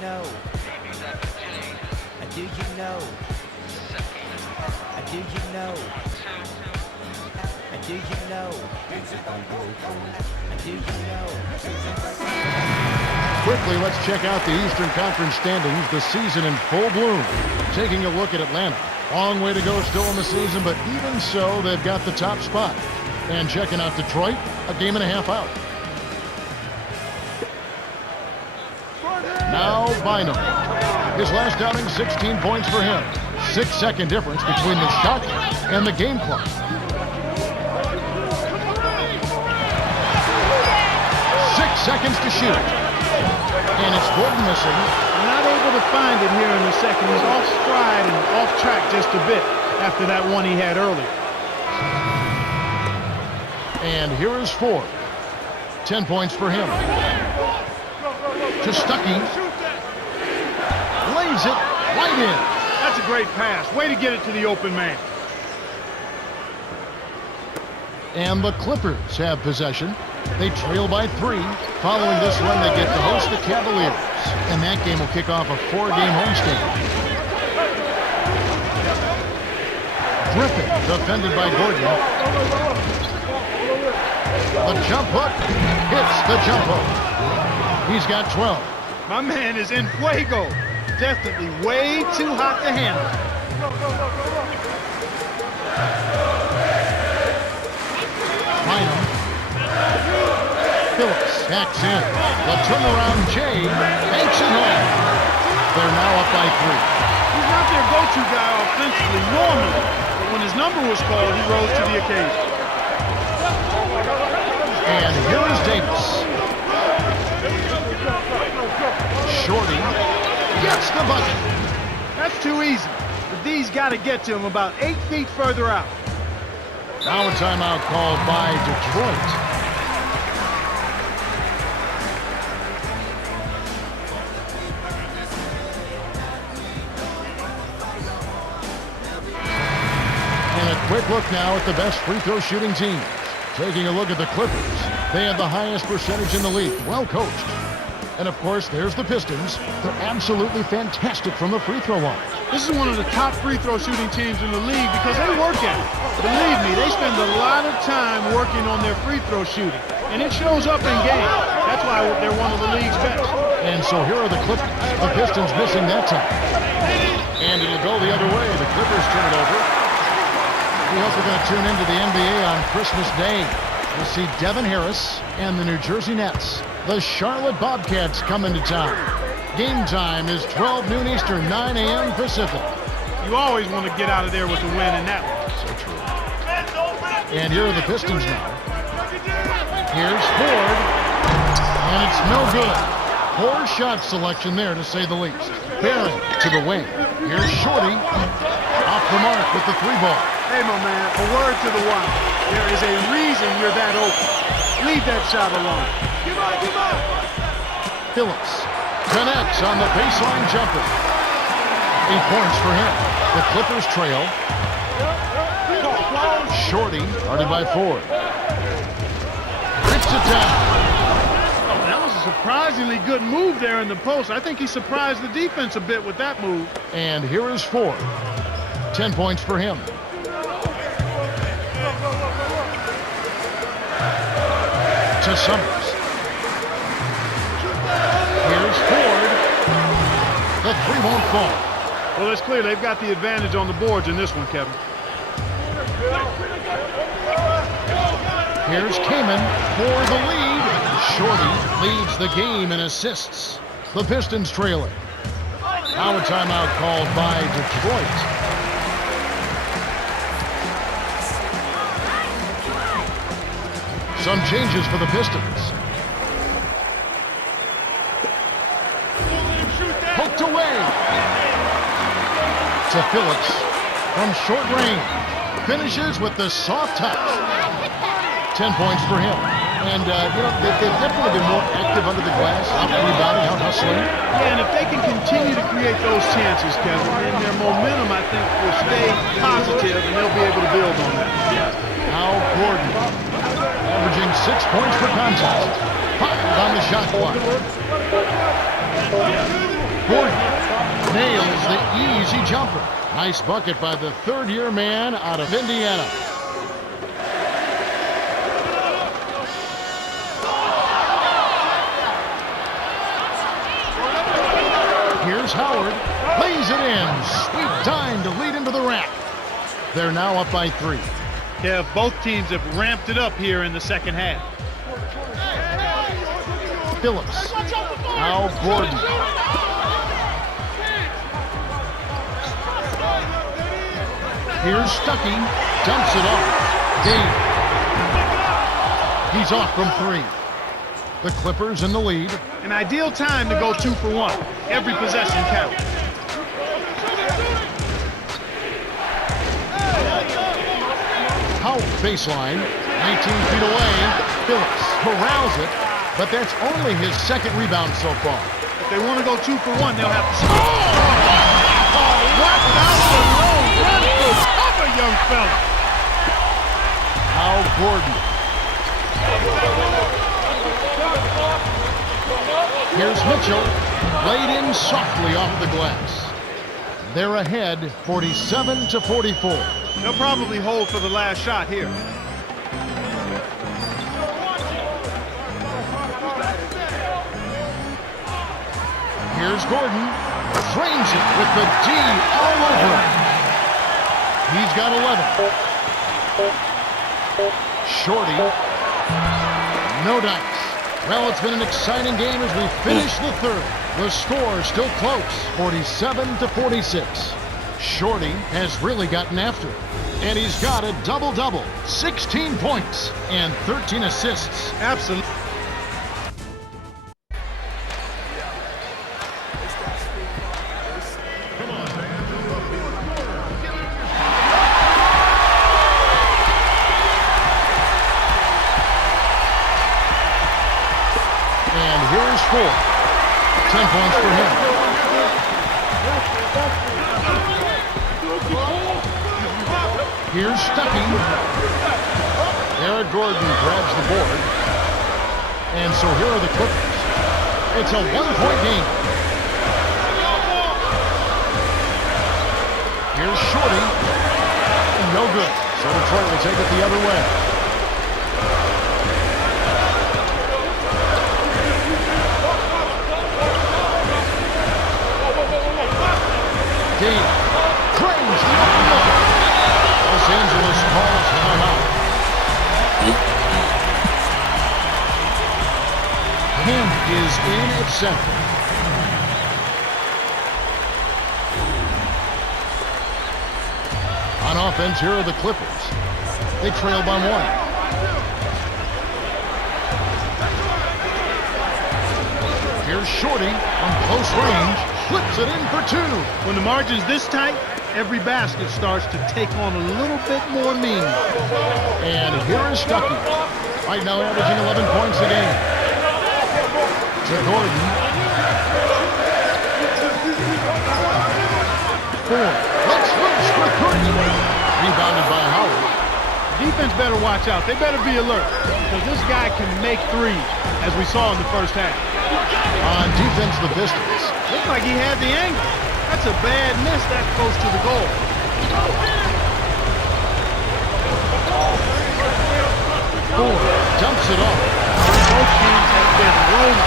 know? Do you know? Do you know? Do you know? Do you know? Quickly, let's check out the Eastern Conference standings, the season in full bloom. Taking a look at Atlanta. Long way to go still in the season, but even so, they've got the top spot. And checking out Detroit, a game and a half out. Now Bynum. His last outing, 16 points for him. 6-second difference between the shot and the game clock. 6 seconds to shoot. And it's Gordon missing. Not able to find it here in the second. He's off stride and off track just a bit after that one he had earlier. And here is Ford. 10 points for him. To Stuckey. Lays it right in. That's a great pass. Way to get it to the open man. And the Clippers have possession. They trail by 3. Following this run, they get to host the Cavaliers. And that game will kick off a 4-game homestand. Griffin defended by Gordon. The jump hook hits the jump hook. He's got 12. My man is in fuego. Definitely way too hot to handle. Bynum. Phillips hacks in. The turnaround Jay banks it home. They're now up by 3. He's not their go-to guy offensively normally, but when his number was called, he rose to the occasion. And here is Davis. Shorty gets the bucket. That's too easy. The D's got to get to him about 8 feet further out. Now a timeout called by Detroit. And a quick look now at the best free throw shooting teams. Taking a look at the Clippers. They have the highest percentage in the league. Well coached. And of course, there's the Pistons. They're absolutely fantastic from the free throw line. This is one of the top free throw shooting teams in the league because they work at it. Believe me, they spend a lot of time working on their free throw shooting. And it shows up in games. That's why they're one of the league's best. And so here are the Clippers. The Pistons missing that time. And it'll go the other way. The Clippers turn it over. We hope you're going to tune into the NBA on Christmas Day. We'll see Devin Harris and the New Jersey Nets. The Charlotte Bobcats come into town. Game time is 12 noon Eastern, 9 a.m. Pacific. You always want to get out of there with a win in that one. So true. And here are the Pistons now. Here's Ford. And it's no good. Poor shot selection there, to say the least. Barely to the wing. Here's Shorty. Off the mark with the 3-ball. Hey, my man, a word to the wise. There is a reason you're that open. Leave that shot alone. Give up, give up. Phillips connects on the baseline jumper. 8 points for him. The Clippers trail. Shorty, guarded by Ford. Rips it down. Oh, that was a surprisingly good move there in the post. I think he surprised the defense a bit with that move. And here is Ford. 10 points for him. To Summers. Here's Ford. The 3 won't fall. Well, it's clear they've got the advantage on the boards in this one, Kevin. Here's Kaman for the lead. Shorty leads the game in assists. The Pistons trailing. Now a timeout called by Detroit. Some changes for the Pistons. Poked away. To Phillips from short range. Finishes with the soft touch. 10 points for him. And, they've definitely been more active under the glass, out rebounding, out hustling. Yeah, and if they can continue to create those chances, Kevin, then their momentum, I think, will stay positive, and they'll be able to build on that. Al Gordon, averaging 6 points per contest. 5 on the shot clock. Gordon nails the easy jumper. Nice bucket by the third-year man out of Indiana. Here's Howard, lays it in. Sweet dime to lead into the rack. They're now up by 3. Kev, both teams have ramped it up here in the second half. Phillips, Al Gordon. Here's Stuckey, dumps it off. Dave. He's off from 3. The Clippers in the lead. An ideal time to go 2 for 1. Every possession counts. Howard baseline, 19 feet away. Phillips corrals it, but that's only his second rebound so far. If they want to go 2 for 1, they'll have to score. Oh, what about the low run for cover, young fella? Al Gordon. Here's Mitchell, laid in softly off the glass. They're ahead, 47-44. They'll probably hold for the last shot here. Here's Gordon, frames it with the D all over him. He's got 11. Shorty, no dice. Well, it's been an exciting game as we finish the third. The score is still close, 47-46. Shorty has really gotten after it, and he's got a double-double, 16 points and 13 assists. Absolutely. And here's 4. 10 points for him. Here's Stuckey. Eric Gordon grabs the board. And so here are the Clippers. It's a one-point game. Here's Shorty. No good. So Detroit will take it the other way. Dave drains the open look. Los Angeles calls timeout. Him is in at center. On offense, here are the Clippers. They trail by 1. Here's Shorty on close range. Flips it in for 2. When the margin's this tight, every basket starts to take on a little bit more meaning. And here is Stuckey. Right now averaging 11 points a game. To Gordon. 4. Let's loose for 3. Rebounded by Howard. Defense better watch out. They better be alert because this guy can make threes, as we saw in the first half. On defense, the Pistons. Looks like he had the angle. That's a bad miss that close to the goal. 4. Dumps it off. Both teams have been rolling.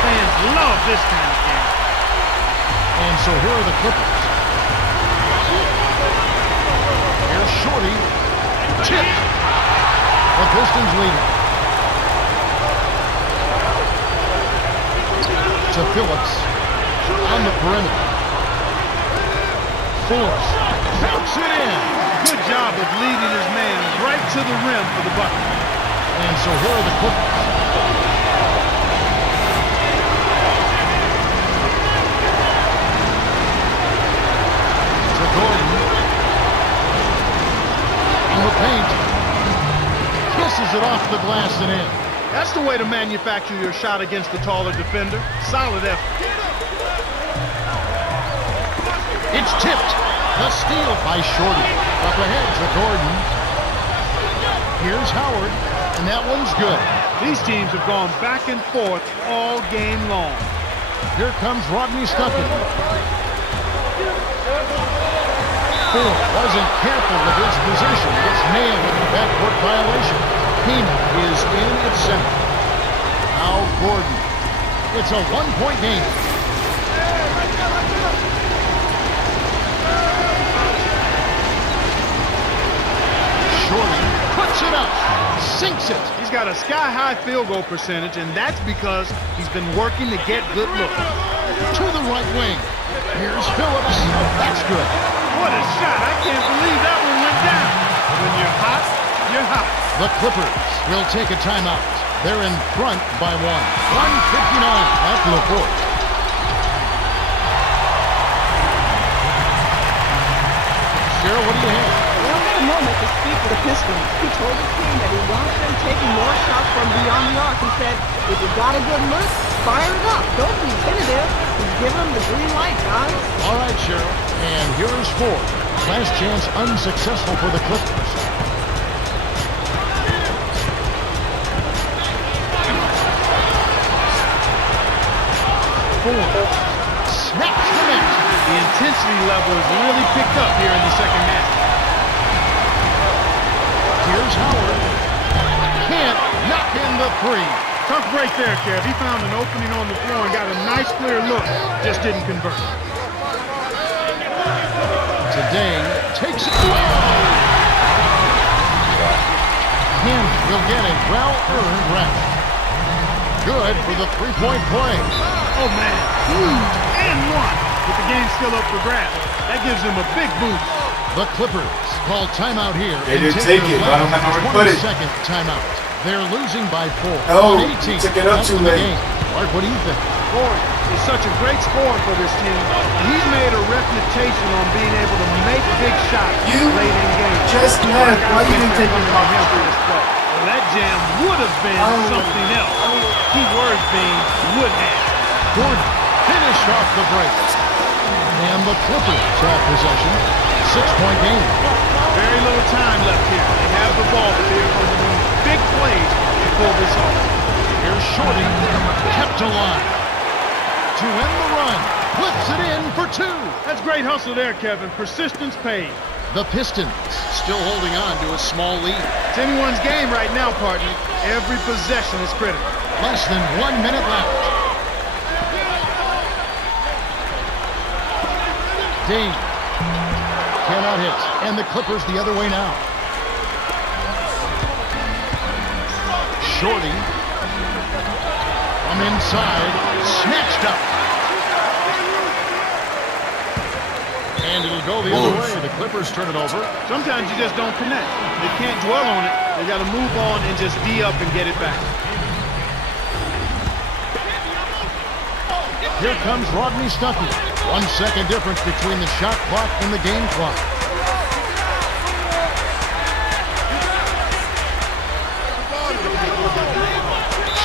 Fans love this kind of game. And so here are the Clippers. Here's Shorty. Tipped. The Pistons leading. To Phillips. On the perimeter. Force. Knocks it in. Good job of leading his man right to the rim for the bucket. And so here are the Clippers. To Gordon. it off the glass and in. That's the way to manufacture your shot against the taller defender. Solid effort. It's tipped. The steal by Shorty. Up ahead to Gordon. Here's Howard, and that one's good. These teams have gone back and forth all game long. Here comes Rodney Stuckey. Ford wasn't careful with his position. It's nailed with the backcourt violation. Pena is in at center. Now Gordon. It's a one-point game. Shorty puts it up. Sinks it. He's got a sky-high field goal percentage, and that's because he's been working to get good looks. To the right wing. Here's Phillips. That's good. What a shot. I can't believe that one went down. When you're hot, you're hot. The Clippers will take a timeout. They're in front by 1. 1:59 after the fourth. Cheryl, what do you have? Well, he had a moment to speak for the Pistons. He told his team that he wants them taking more shots from beyond the arc. He said, if you got a good look, fire it up. Don't be tentative. He's giving them the green light, guys. All right, Cheryl. And here is Ford. Last chance unsuccessful for the Clippers. Ford snaps the net. The intensity level has really picked up here in the second half. Here's Howard. Can't knock in the three. Tough break there, Kev. He found an opening on the floor and got a nice clear look. Just didn't convert. Today takes it. Him will get a well-earned rest. Good for the three-point play. Oh, man. Huge and one. With the game still up for grabs. That gives him a big boost. The Clippers call timeout here. They and didn't take their it. I don't have last nowhere to put it. 22nd timeout. They're losing by 4. Oh, on 18 took it up left too in the late. game. Mark, what do you think? Ford is such a great scorer for this team. He's made a reputation on being able to make big shots You late in games. just left. Why you didn't take it on off? him for this play? Well, that jam would have been something else. Key words being would have. Gordon finished off the break. And the Clippers have possession. 6-point game. Very little time left here. They have the ball, but they're going to need big plays to pull this off. Here's Shorty, kept alive. To end the run, puts it in for 2. That's great hustle there, Kevin. Persistence paid. The Pistons still holding on to a small lead. It's anyone's game right now, partner. Every possession is critical. Less than 1 minute left. Dave cannot hit, and the Clippers the other way now. Shorty from inside, snatched up. And it'll go the other way. The Clippers turn it over. Sometimes you just don't connect. They can't dwell on it. They got to move on and just D up and get it back. Here comes Rodney Stuckey. 1 second difference between the shot clock and the game clock.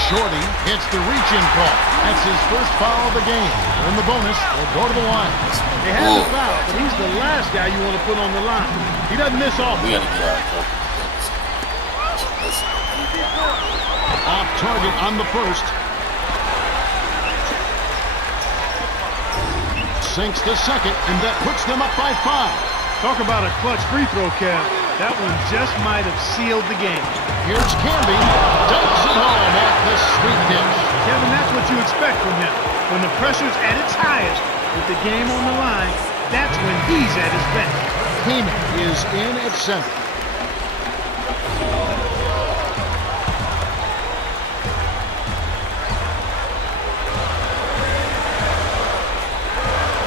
Shorty hits the reach-in call. That's his first foul of the game. In the bonus, they'll go to the line. They had the foul, but he's the last guy you want to put on the line. He doesn't miss often. We gotta get out of trouble. Off target on the first. Sinks the second, and that puts them up by 5. Talk about a clutch free throw, Kev. That one just might have sealed the game. Here's Camby. Dunks it home off this sweet dish. Kevin, that's what you expect from him. When the pressure's at its highest, with the game on the line, that's when he's at his best. Pena is in at center.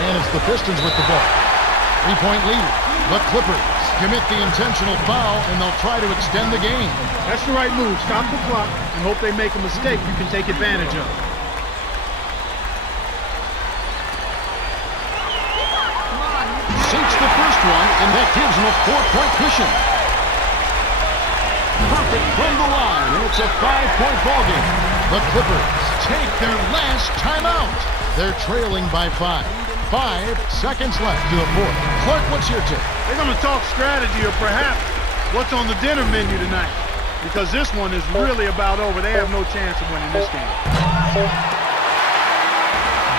And it's the Pistons with the ball. 3-point lead. The Clippers commit the intentional foul, and they'll try to extend the game. That's the right move. Stop the clock and hope they make a mistake you can take advantage of. Sinks the first one, and that gives them a 4-point cushion. Perfect from the line, and it's a 5-point ball game. The Clippers take their last timeout. They're trailing by 5. 5 seconds left to the fourth. Clark, what's your take? They're going to talk strategy or perhaps what's on the dinner menu tonight, because this one is really about over. They have no chance of winning this game.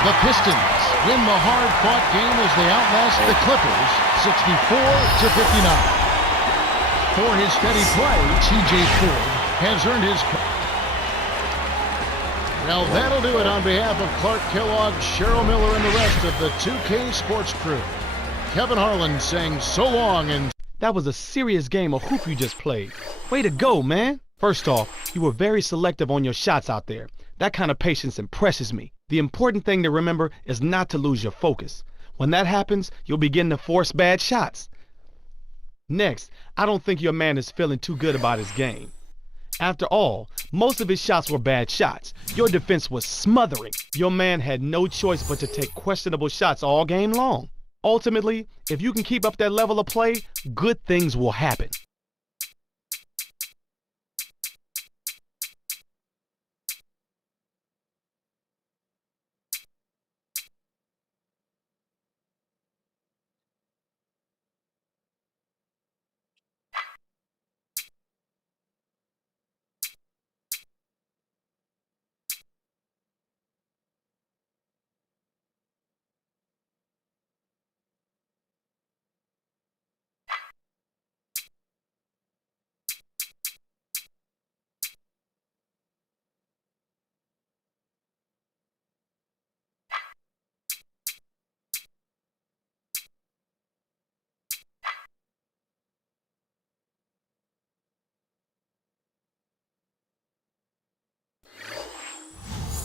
The Pistons win the hard-fought game as they outlast the Clippers 64-59. For his steady play, T.J. Ford has earned his... Well, that'll do it on behalf of Clark Kellogg, Cheryl Miller, and the rest of the 2K Sports crew. Kevin Harlan saying so long and... That was a serious game of hoop you just played. Way to go, man. First off, you were very selective on your shots out there. That kind of patience impresses me. The important thing to remember is not to lose your focus. When that happens, you'll begin to force bad shots. Next, I don't think your man is feeling too good about his game. After all, most of his shots were bad shots. Your defense was smothering. Your man had no choice but to take questionable shots all game long. Ultimately, if you can keep up that level of play, good things will happen.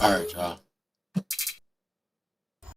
All right, y'all.